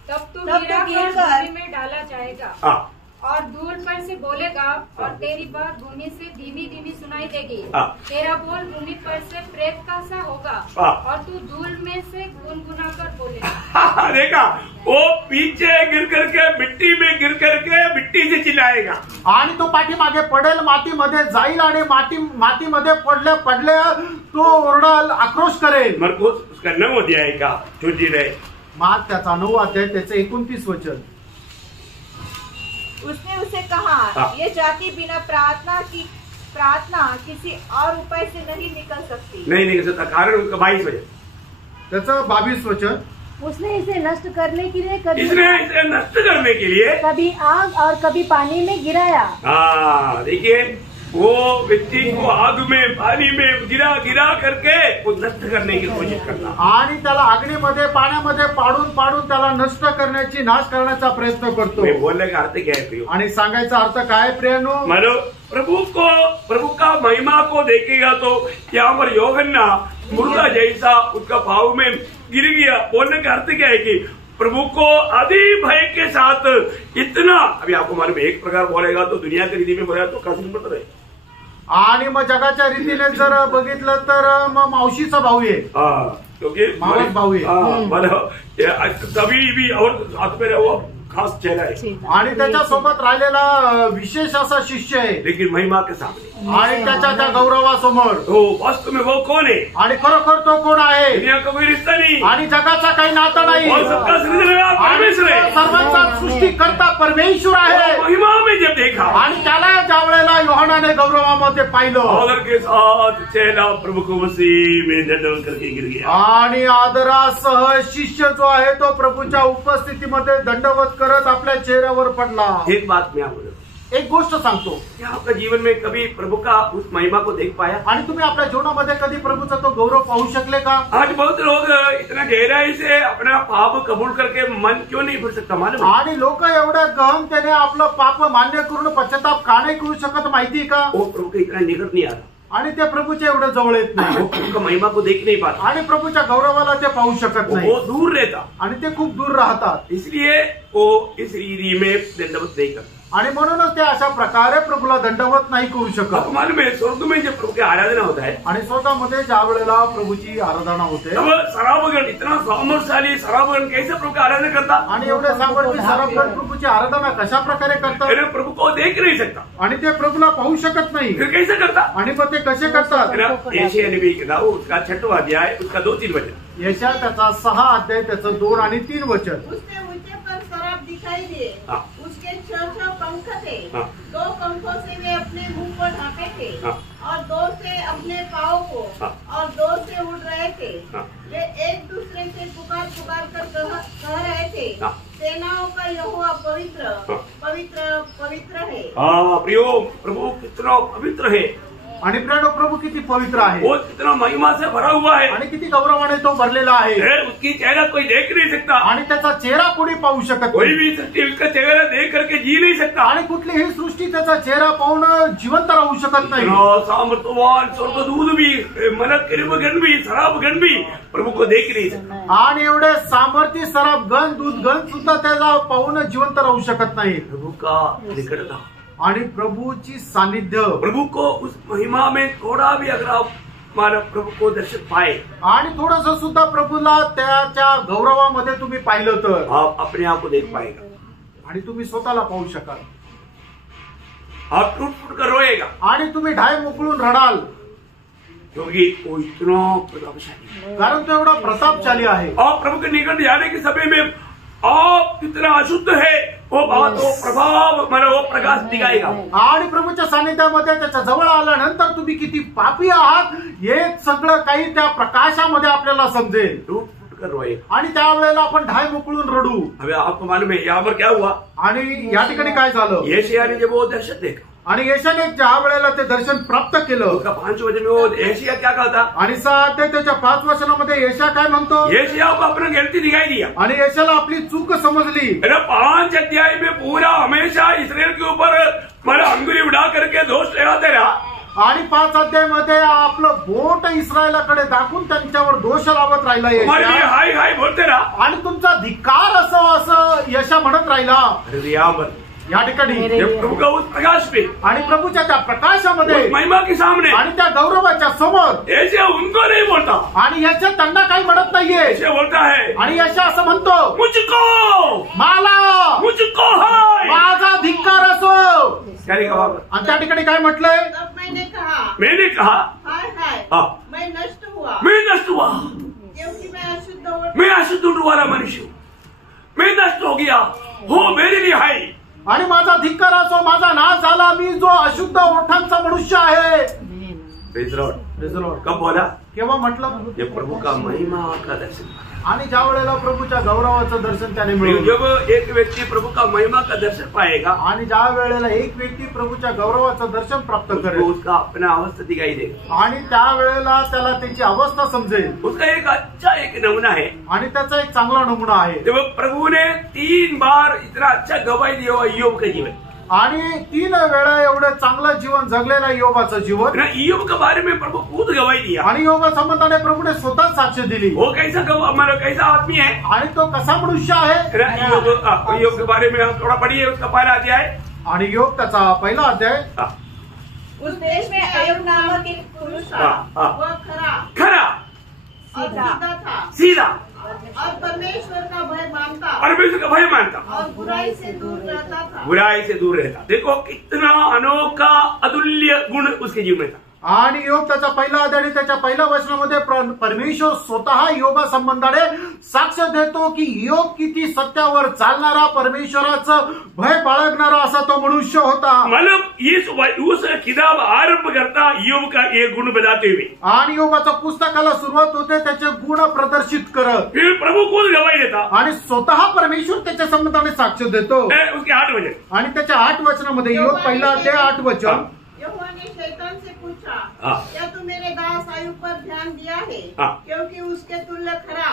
तब तू गिरकर में डाला जाएगा और धूल पर से बोलेगा, और तेरी बात भूमि से धीमी धीमी सुनाई देगी। तेरा बोल भूमि पर से प्रेत का सा होगा, और तू धूल में से गुनगुनाकर बोलेगा। देखा, वो पीछे गिर करके मिट्टी में गिर करके मिट्टी से चिल्लाएगा। आणि तो पाठीमागे पडेल, मातीमध्ये जाईल आणि मातीमध्ये पडले तो ओरडाल, आक्रोश करेल। मरकुस उसका 9 अध्याय का 29। मात त्याचा 9 अध्याय त्याचं 29 वचन। उसने उसे कहा, ये जाति बिना प्रार्थना किसी और उपाय से नहीं निकल सकती। नहीं निकल सकता, कारण उसका 22 वचन। त्याचं 22 वचन। उसने इसे नष्ट करने के लिए कभी आग और कभी पानी में गिराया। देखिए, वो व्यक्ति को आग में पानी में गिरा करके वो नष्ट करने की कोशिश करना, आणि त्याला अग्नीमध्ये पाण्यामध्ये पाडून त्याला नष्ट करण्याची, नाश करण्याचा प्रयत्न करतो। बोलने का अर्थ क्या है प्रियो? आणि सांगायचा अर्थ काय प्रियानो? मतलब प्रभु का महिमा को देखेगा तो यहाँ पर यूहन्ना मुर्दा जैसा उसका पाव में गिर गया। बोलने का अर्थ क्या है कि प्रभु को आदि भय के साथ इतना, अभी आपको मालूम है, एक प्रकार बोलेगा तो दुनिया की रीति में बोलेगा तो कसम पत्र है, आणि मग जगाच्या रीतीने जर बघितलं तर मग मावशीचा भाऊ आहे, क्योंकि मावस भाऊ आहे, मतलब कभी भी और साथ में वो खास चेहरा है, आणि त्याच्यासोबत राहिलेला विशेष असा शिष्य आहे, लेकिन महिमा के सामने आणि त्याच्या त्या गौरवासमोर तो वास्तव में वो कौन है? आणि खरोखर तो कोण आहे? दुनिया का कोई रिश्ता नहीं, आणि जगाचा काही नाता नाही, सबका सृजनहारा परमेश्वर है, सर्वांचा सृष्टीकर्ता परमेश्वर आहे। महिमा में जब देखा, आणि त्याला ज्या वेळेला योहानाने गौरवामध्ये पाहिलं, आदर के साथ चेहरा प्रभु को मसीह में दंडवत करके गिर गया, आणि आदरासह शिष्य जो आहे तो प्रभूच्या उपस्थितीमध्ये दंडवत करत आपल्या चेहऱ्यावर पडला। एक बात मैं आपको एक गोष्ट सांगतो, क्या आपका जीवन में कभी प्रभु का उस महिमा को देख पाया? आणि तुम्ही आपल्या जीवनामध्ये कधी प्रभूचा तो गौरव पाहू शकले का? आज बहुत लोग इतना गहराई से अपना पाप कबूल करके मन क्यों नहीं भर सकता मालूम? आणि लोक एवढ्या गहनतेने आपलं पाप मान्य करून पश्चाताप का नाही करू शकत माहिती का? वो प्रभु के इतना निकट नहीं आता, आणि ते प्रभूच्या एवढं जवळ येत नाही, वो प्रभु का महिमा को देख नहीं पाता, आणि प्रभूच्या गौरवाला ते पाहू शकत नाही, वो दूर रहता, आणि ते खूप दूर राहतात। इसलिए वो इस रीति में दंडवत नहीं करता, आणि म्हणूनच ते अशा प्रकारे प्रभूला दंडवत नाही करू शकत। आपको मालूम है, स्वर्ग में जब प्रभु की आराधना होता है, आणि स्वतःमध्ये ज्या वेळेला प्रभूची आराधना होते, तब शराबगण इतना सामर्थ्यशाली शराबगण कैसे प्रभु की आराधना करता? आणि एवढे सामर्थ्य शराबगण प्रभूची आराधना कशा प्रकारे करतात? प्रभु को देख नहीं सकता, आणि ते प्रभूला पाहू शकत नाही, फिर कैसे करता? आणि मग ते कसे करतात? यशाया नबी का उसका 6वां अध्याय उसका 2-3 वचन। यशा त्याचा 6 अध्याय त्याचं 2 आणि 3 वचन। उसके ऊंचे पर शराब दिखाई दिए, उसके 6 पंख थे, 2 पंखों से वे अपने मुंह को ढांपे थे, और 2 से अपने पाँव को, और 2 से उड़ रहे थे। वे एक दूसरे से पुकार कर कह रहे थे, सेनाओं का यहोवा पवित्र पवित्र पवित्र है। प्रियो, प्रभु कितना पवित्र है, आणि प्रभू किती पवित्र आहे, वो कितना महिमा से भरा हुआ है, आणि किती गौरवाने तो भरलेला आहे, उसकी चेहरा कोई देख नहीं सकता, आणि त्याचा चेहरा कोणी पाहू शकत कोई भी सृष्टि उसका चेहरा देख करके जी नहीं सकता, आणि कुठलीही सृष्टी त्याचा चेहरा पाहून जिवंत राहू शकत नाही। सामर्थ्यवान स्वर्गदूत भी, मलक किरूबगण भी, शराबगण भी प्रभु को देख नहीं सकता, आणि एवढे सामर्थ्य शराबगण दूतगण सुद्धा त्याला पाहून जिवंत राहू शकत नाही। प्रभु का निकटता, आणि प्रभूची सानिध्य, प्रभु को उस महिमा में थोड़ा भी अगर आप हमारा प्रभु को दर्शन पाए आणि थोडस सुद्धा प्रभूला त्याच्या गौरवामध्ये तुम्ही पाहिलं तर आप अपने आप को देख पाएगा आणि तुम्ही स्वतःला पाहू शकाल. आप टूट फूट कर रोएगा आणि तुम्ही ढाय मोकळून रडाल, क्योंकि वो इतना प्रतापशाली कारण तो एवढा प्रतापशाली आहे. और प्रभु के निकट जाने के समय में आप कितना अशुद्ध है वो बात वो प्रभाव मला वो प्रकाश दिखाएगा. आणि प्रभूच्या सानिध्यामध्ये त्याच्या जवळ आल्यानंतर तुम्ही किती पापी आहात हे सगळं काही त्या प्रकाशामध्ये आपल्याला समजेल. टूट फूट कर रोएगा. आणि त्यावेळेला आपण ढाय मोकळून रडू. हमें आपको मालूम है यहाँ पर क्या हुआ. आणि या ठिकाणी काय झालं, यशायाह ने जब वो दर्शन देखा आणि यशाने ज्या वेळेला ते दर्शन प्राप्त केलं, उसका 5 वचन में वो यशायाह क्या कहता. आणि 6 अध्याय त्याच्या 5 वचनामध्ये यशा काय म्हणतो, यशायाह को अपना गलती दिखाई दिया. आणि यशाला आपली चूक समजली. 5 अध्याय में पूरा हमेशा इसराइल के ऊपर मला अंगुली उड़ा करके दोष लगाते रहा. आणि 5 अध्यायमध्ये आपलं बोट इस्रायलाकडे दाखवून त्यांच्यावर दोष लावत राहिला हमारे लिए यशा. हाय हाय बोलते रहा. आणि तुमचा धिक्कार असं यशा म्हणत राहिला. अरे यहाँ पर या ठिकाणी जब प्रभु का उस प्रकाश पे आणि प्रभूच्या त्या प्रकाशामध्ये उस महिमा के सामने आणि त्या गौरवाच्या समोर ऐसे उनको नहीं बोलता. आणि यशा त्यांना काही म्हणत नाहीये. ऐसे बोलता है आणि यशा असं म्हणतो, मुझको मला हाय माझा धिक्कार असो. क्या लिखा वहाँ पर. आणि त्या ठिकाणी काय म्हटलंय, तब मैंने कहा मैंने कहा हाय हाय हाँ, मैं नष्ट हुआ मैं नष्ट हुआ. क्योंकि मैं अशुद्ध हूँ. मैं अशुद्ध उठ वाला मनुष्य हूँ. मैं नष्ट हो गया हो मेरे लिए हाय. आणि माझा धिक्कार असो, माझा नाश झाला, मी जो अशुद्ध ओठांचा मनुष्य आहे. Praise the Lord. Praise the Lord. कब बोला. केव्हा म्हटलं, जब प्रभु का महिमा का दर्शन. आणि ज्या वेळेला प्रभूच्या गौरवाचं दर्शन त्याने मिळवलं. जब एक व्यक्ती प्रभु का महिमा का दर्शन पाएगा आणि ज्या वेळेला एक व्यक्ती प्रभूच्या गौरवाचं दर्शन प्राप्त उसको करेल उसका अपना अवस्था दिखाई देगा. आणि त्या वेळेला त्याला त्याची अवस्था समजेल. उसका एक अच्छा एक नमूना है. आणि त्याचा एक चांगला नमुना आहे. जब प्रभु ने 3 बार इतना अच्छा गवाही दिया ईयोब का जीवन. आणि 3 वेळा एवढं चांगलं जीवन जगलेलं योबाचं जीवन. ईयोब के बारे में प्रभु खुद गवाही दिया. आणि योबा संबंधाने प्रभूने स्वतः साक्ष दिली. वो कैसा हमारा कैसा आदमी है. आणि तो कसा मनुष्य आहे. ईयोब के बारे में हम थोड़ा पढ़िए उसका पहला अध्याय. आणि योग त्याचा पहिला अध्याय. उस देश में अय्यूब नामक एक पुरुष था. वह खरा और सीधा था. सीधा और परमेश्वर का भय मानता. परमेश्वर का भय मानता. और बुराई से दूर रहता था. बुराई से दूर रहता. देखो कितना अनोखा अतुल्य गुण उसके जीवन में था. आणि योग त्याचा पहिला अध्याय आणि त्याच्या पहिल्या वचनामध्ये परमेश्वर स्वतः योगा संबंधाने साक्ष देतो की योग किती सत्यावर चालणारा, परमेश्वराचं भय बाळगणारा असा तो मनुष्य होता. मतलब उस किताब आरंभ करता योग का एक गुण बताते हुए. आणि योगाच्या पुस्तकाला सुरुवात होते त्याचे गुण प्रदर्शित करत. फिर प्रभु खुद गवाही देता. आणि स्वतः परमेश्वर त्याच्या संबंधाने साक्ष देतो. उसके 8 वचन. आणि त्याच्या 8 वचनामध्ये योग पहिला अध्याय 8 वचन. यहोवा ने शैतान से पूछा, हाँ। क्या तू मेरे दास अय्यूब पर ध्यान दिया है. हाँ। क्योंकि उसके तुल्य खरा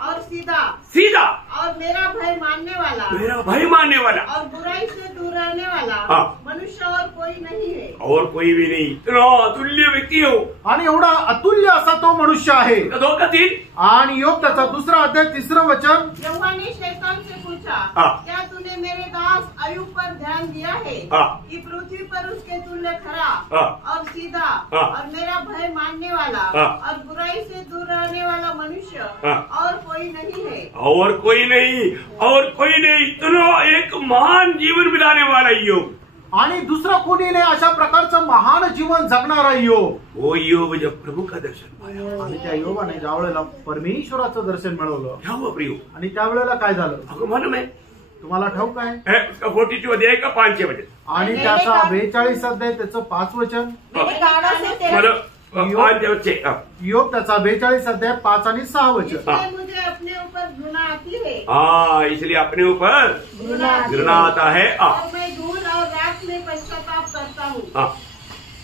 और सीधा और मेरा भय मानने वाला और बुराई से दूर रहने वाला हाँ। मनुष्य और कोई नहीं है. और कोई भी नहीं. इतना अतुल्य व्यक्ती हो. आणि एवढा अतुल्य असा तो मनुष्य आहे. 2 का 3. आणि योग त्याचा दुसरा अध्याय 3रं वचन. यहोवा ने शैतान से पूछा, हाँ। क्या तूने मेरे दास अय्यूब पर ध्यान दिया है. हाँ। कि पृथ्वी पर उसके तुल्य खरा हाँ। और सीधा हाँ। और मेरा भय मानने वाला हाँ। और बुराई से दूर रहने वाला मनुष्य हाँ। और कोई नहीं है. और कोई नहीं. इतना एक महान जीवन बिताने वाला योग. आणि दुसरा कोणी नाही अशा प्रकारचं महान जीवन जगणारा योग. वो योग जब प्रभु का दर्शन पाया. आणि त्या योगाने ज्या वेळेला परमेश्वराचं दर्शन मिळवलं. क्या हुआ प्रियो. आणि त्यावेळेला काय झालं आपको मालूम है. तुम्हाला ठाऊक आहे. उसका 42 अध्याय का 5 वचन. आणि त्याचा 42 अध्याय त्याचं 5 वचन. मेरे कानों से तेरे योग त्याचा 42 अध्याय 5 आणि 6 वचन. इसलिए मुझे अपने ऊपर घृणा आती है. इसलिए अपने ऊपर घृणा आता है. और मैं धूल और रात में पश्चाताप करता हूँ.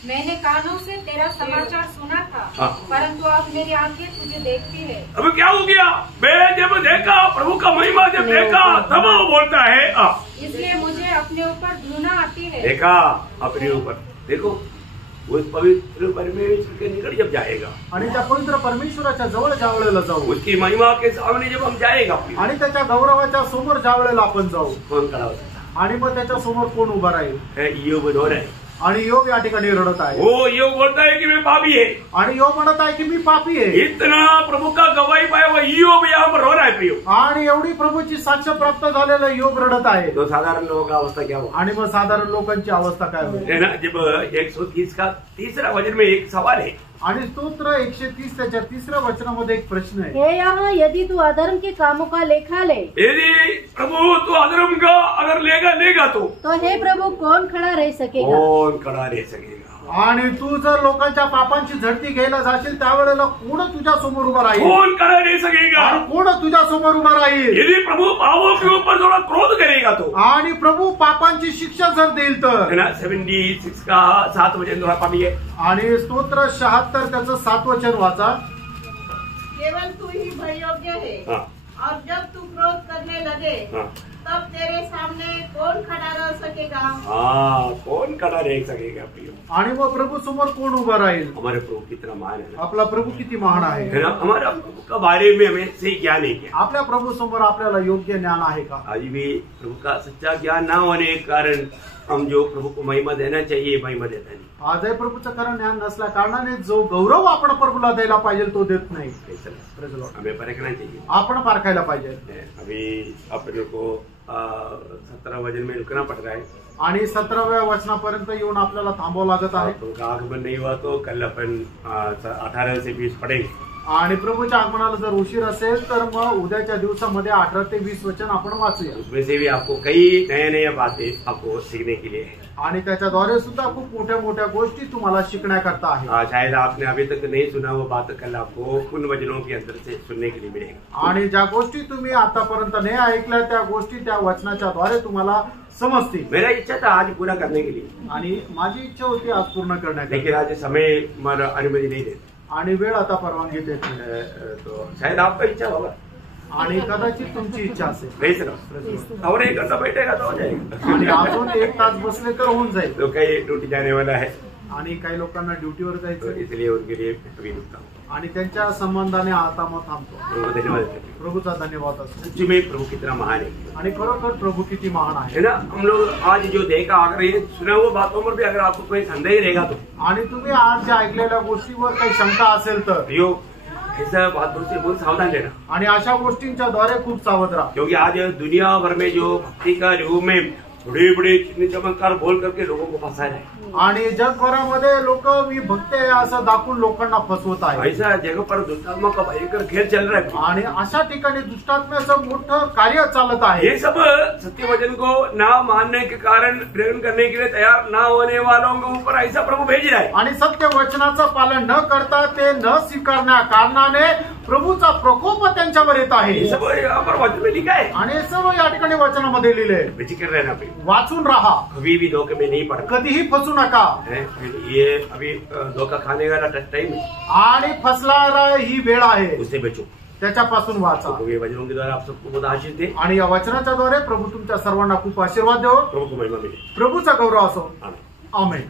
मैंने कानों से तेरा समाचार सुना था, परंतु अब मेरी आंखें तुझे देखती है. अब क्या हो गया. मैं जब देखा प्रभु का महिमा जब देखा तब वो बोलता है. इसलिए मुझे अपने ऊपर घृणा आती है. देखा अपने ऊपर. देखो वो पवित्र परमेश्वर के निकट जब जाएगा आणि त्या पवित्र परमेश्वराच्या जवळ ज्या वेळेला जाऊ. उसकी महिमा के सामने जब हम जाएगा आणि त्याच्या गौरवाच्या समोर ज्या वेळेला आपण जाऊ. कौन खड़ा हो सकता. आणि मग त्याच्या समोर कोण उभा राहील? इयोब रो रहा है आणि योग या ठिकाणी रडत आहे. वो इयोब बोलता है कि मैं पापी है, आणि योग म्हणत आहे की मी पापी आहे. इतना प्रभु का गवाही पाया वो इयोब यहाँ पर रो रहा है प्रियो. आणि एवढी प्रभूची साक्ष प्राप्त झालेला योग रडत आहे. तो साधारण लोगों का अवस्था क्या हो? आणि मग साधारण लोकांची अवस्था काय होईल? है ना, जब 130 का तीसरा वचन में एक सवाल है. आणि स्तोत्र 130 त्याच्या 3ऱ्या वचनामध्ये एक प्रश्न आहे. हे यहाँ यदि तू अधर्म के कामों का लेखा ले, यदि प्रभु तू अधर्म का अगर लेगा तो हे प्रभु कौन खड़ा रह सकेगा? कौन खड़ा रह सकेगा? आणि तू जर लोकांच्या पापांची झडती घ्यायला जाशील त्यावेळेला कोण तुझ्या समोर उभा राहील? कौन खड़ा रह सकेगा? आणि कोण तुझ्या समोर उभा राहील? यदि प्रभु पापों के ऊपर थोड़ा क्रोध करेगा तो, आणि प्रभु पापांची शिक्षा जर देईल तर. है ना, 76 का 7 वचन थोड़ा पापी है. आणि स्तोत्र 76 त्याचं 7 वचन वाचा. केवल तू ही भययोग्य है, हाँ. और जब तू क्रोध करने लगे हाँ. तब तेरे सामने कौन खड़ा रह सकेगा? हाँ, कौन खड़ा रह सकेगा प्रियो? आणि मग प्रभू समोर कोण उभा राहील? हमारे प्रभु कितना महान है ना. आपला प्रभू किती महान आहे. है ना, हमारा प्रभु का बारे में हमें सही ज्ञान है क्या? आपल्या प्रभू समोर आपल्याला योग्य ज्ञान आहे का? आज भी प्रभु का सच्चा ज्ञान ना होने के कारण हम जो प्रभु को महिमा देना चाहिए महिमा देता नहीं. आजही प्रभूचं खरं ज्ञान नसल्या कारणाने जो गौरव आपण प्रभूला द्यायला पाहिजे तो देत नाही. हमें परखना चाहिए. आपण पारखायला पाहिजे. अभी अपने को 17 वचन में रुकना पड़ रहा है. आणि 17व्या वचनापर्यंत येऊन आपल्याला थांबावं लागत आहे. उनका आगमन नहीं हुआ तो कल अपन 18 से 20 पढ़ेंगे. आणि प्रभूच्या आगमनाला जर उशीर असेल तर मग उद्याच्या दिवसामध्ये 18 ते 20 वचन आपण वाचूया. उसमें से भी आपको कई नया बातें आपको सीखने के लिए है. आणि त्याच्याद्वारे सुद्धा खूप मोठ्या मोठ्या गोष्टी तुम्हाला शिकण्याकरता आहे. शायद आपने अभी तक नहीं सुना वो बात कल आपको उन वचनों के अंदर से सुनने के लिए मिलेगा. आणि ज्या गोष्टी तुम्ही आतापर्यंत नाही ऐकल्या त्या गोष्टी त्या वचनाच्या द्वारे तुम्हाला समजतील. मेरा इच्छा था आज पूरा करने के लिए, आणि माझी इच्छा होती आज पूर्ण करण्याची, लेकिन आज समय हमारा अनुमति नहीं देता. आणि वेळ आता परवानगी देत नाही. तो शायद आपका इच्छा होगा आणि कदाचित तुमची इच्छा असेल. बेच रहा और 1 घंटा बैठेगा तो हो जाएगा. आणि अजून 1 तास बसले तर होऊन जाईल. तो कई ड्यूटी जाने वाला है आणि काही लोकांना ड्युटीवर तो जायचं इसलिए उनके लिए अभी रुकता हूँ. आणि त्यांच्या संबंधाने आता मग थांबतो. तो धन्यवाद. प्रभूचा धन्यवाद असतो. सच्ची में प्रभु कितना महान है. आणि खरोखर प्रभू किती महान आहे. है ना, हम लोग आज जो देखा अगर ये सुना हुआ बातों पर भी अगर आपको कोई संदेह रहेगा तो, आणि तुम्ही आज ज्या ऐकलेल्या गोष्टीवर काही शंका असेल तर यो ऐसा बातों से बहुत सावधान रहना. आणि अशा गोष्टींच्या द्वारे खूप सावध राहा. क्योंकि आज दुनिया भर में जो भक्ति का रूप में बड़े बड़े चिन्ह चमत्कार बोल करके लोगों को फंसा है. आणि जगभरामध्ये लोक मी भक्त आहे असं दाखवून लोकांना फसवत आहे. ऐसा जगह पर दुष्टात्मा का भयंकर खेल चल रहा है. आणि अशा ठिकाणी दुष्टात्म्याचं मोठं कार्य चालत आहे. ये सब सत्य वचन को ना मानने के कारण ग्रहण करने के लिए तैयार ना होने वालों के ऊपर ऐसा प्रभु भेज रहा है. आणि सत्य वचनाचं पालन न करता ते न स्वीकारण्या कारणाने प्रभूचा प्रकोप त्यांच्यावर येत आहे. ये सब यहाँ पर वचन में लिखा है. आणि सर्व या ठिकाणी वचनामध्ये लिहिले. बेफिक्र रहना भाई, वाचून राहा. कभी भी धोखे में नहीं पड़ना. कधीही फसू नका. ये अभी धोखा खाने वाला टाइम है. आणि फसणारा ही वेळ आहे. उससे बचो. त्याच्यापासून वाचा. तो ये वचनों के द्वारा आप सबको बहुत आशीष दे. आणि या वचनाच्या द्वारे प्रभू तुमच्या सर्वांना खूप आशीर्वाद देव. प्रभु को महिमा मिले. प्रभूचा गौरव असो. आमीन. आमेन.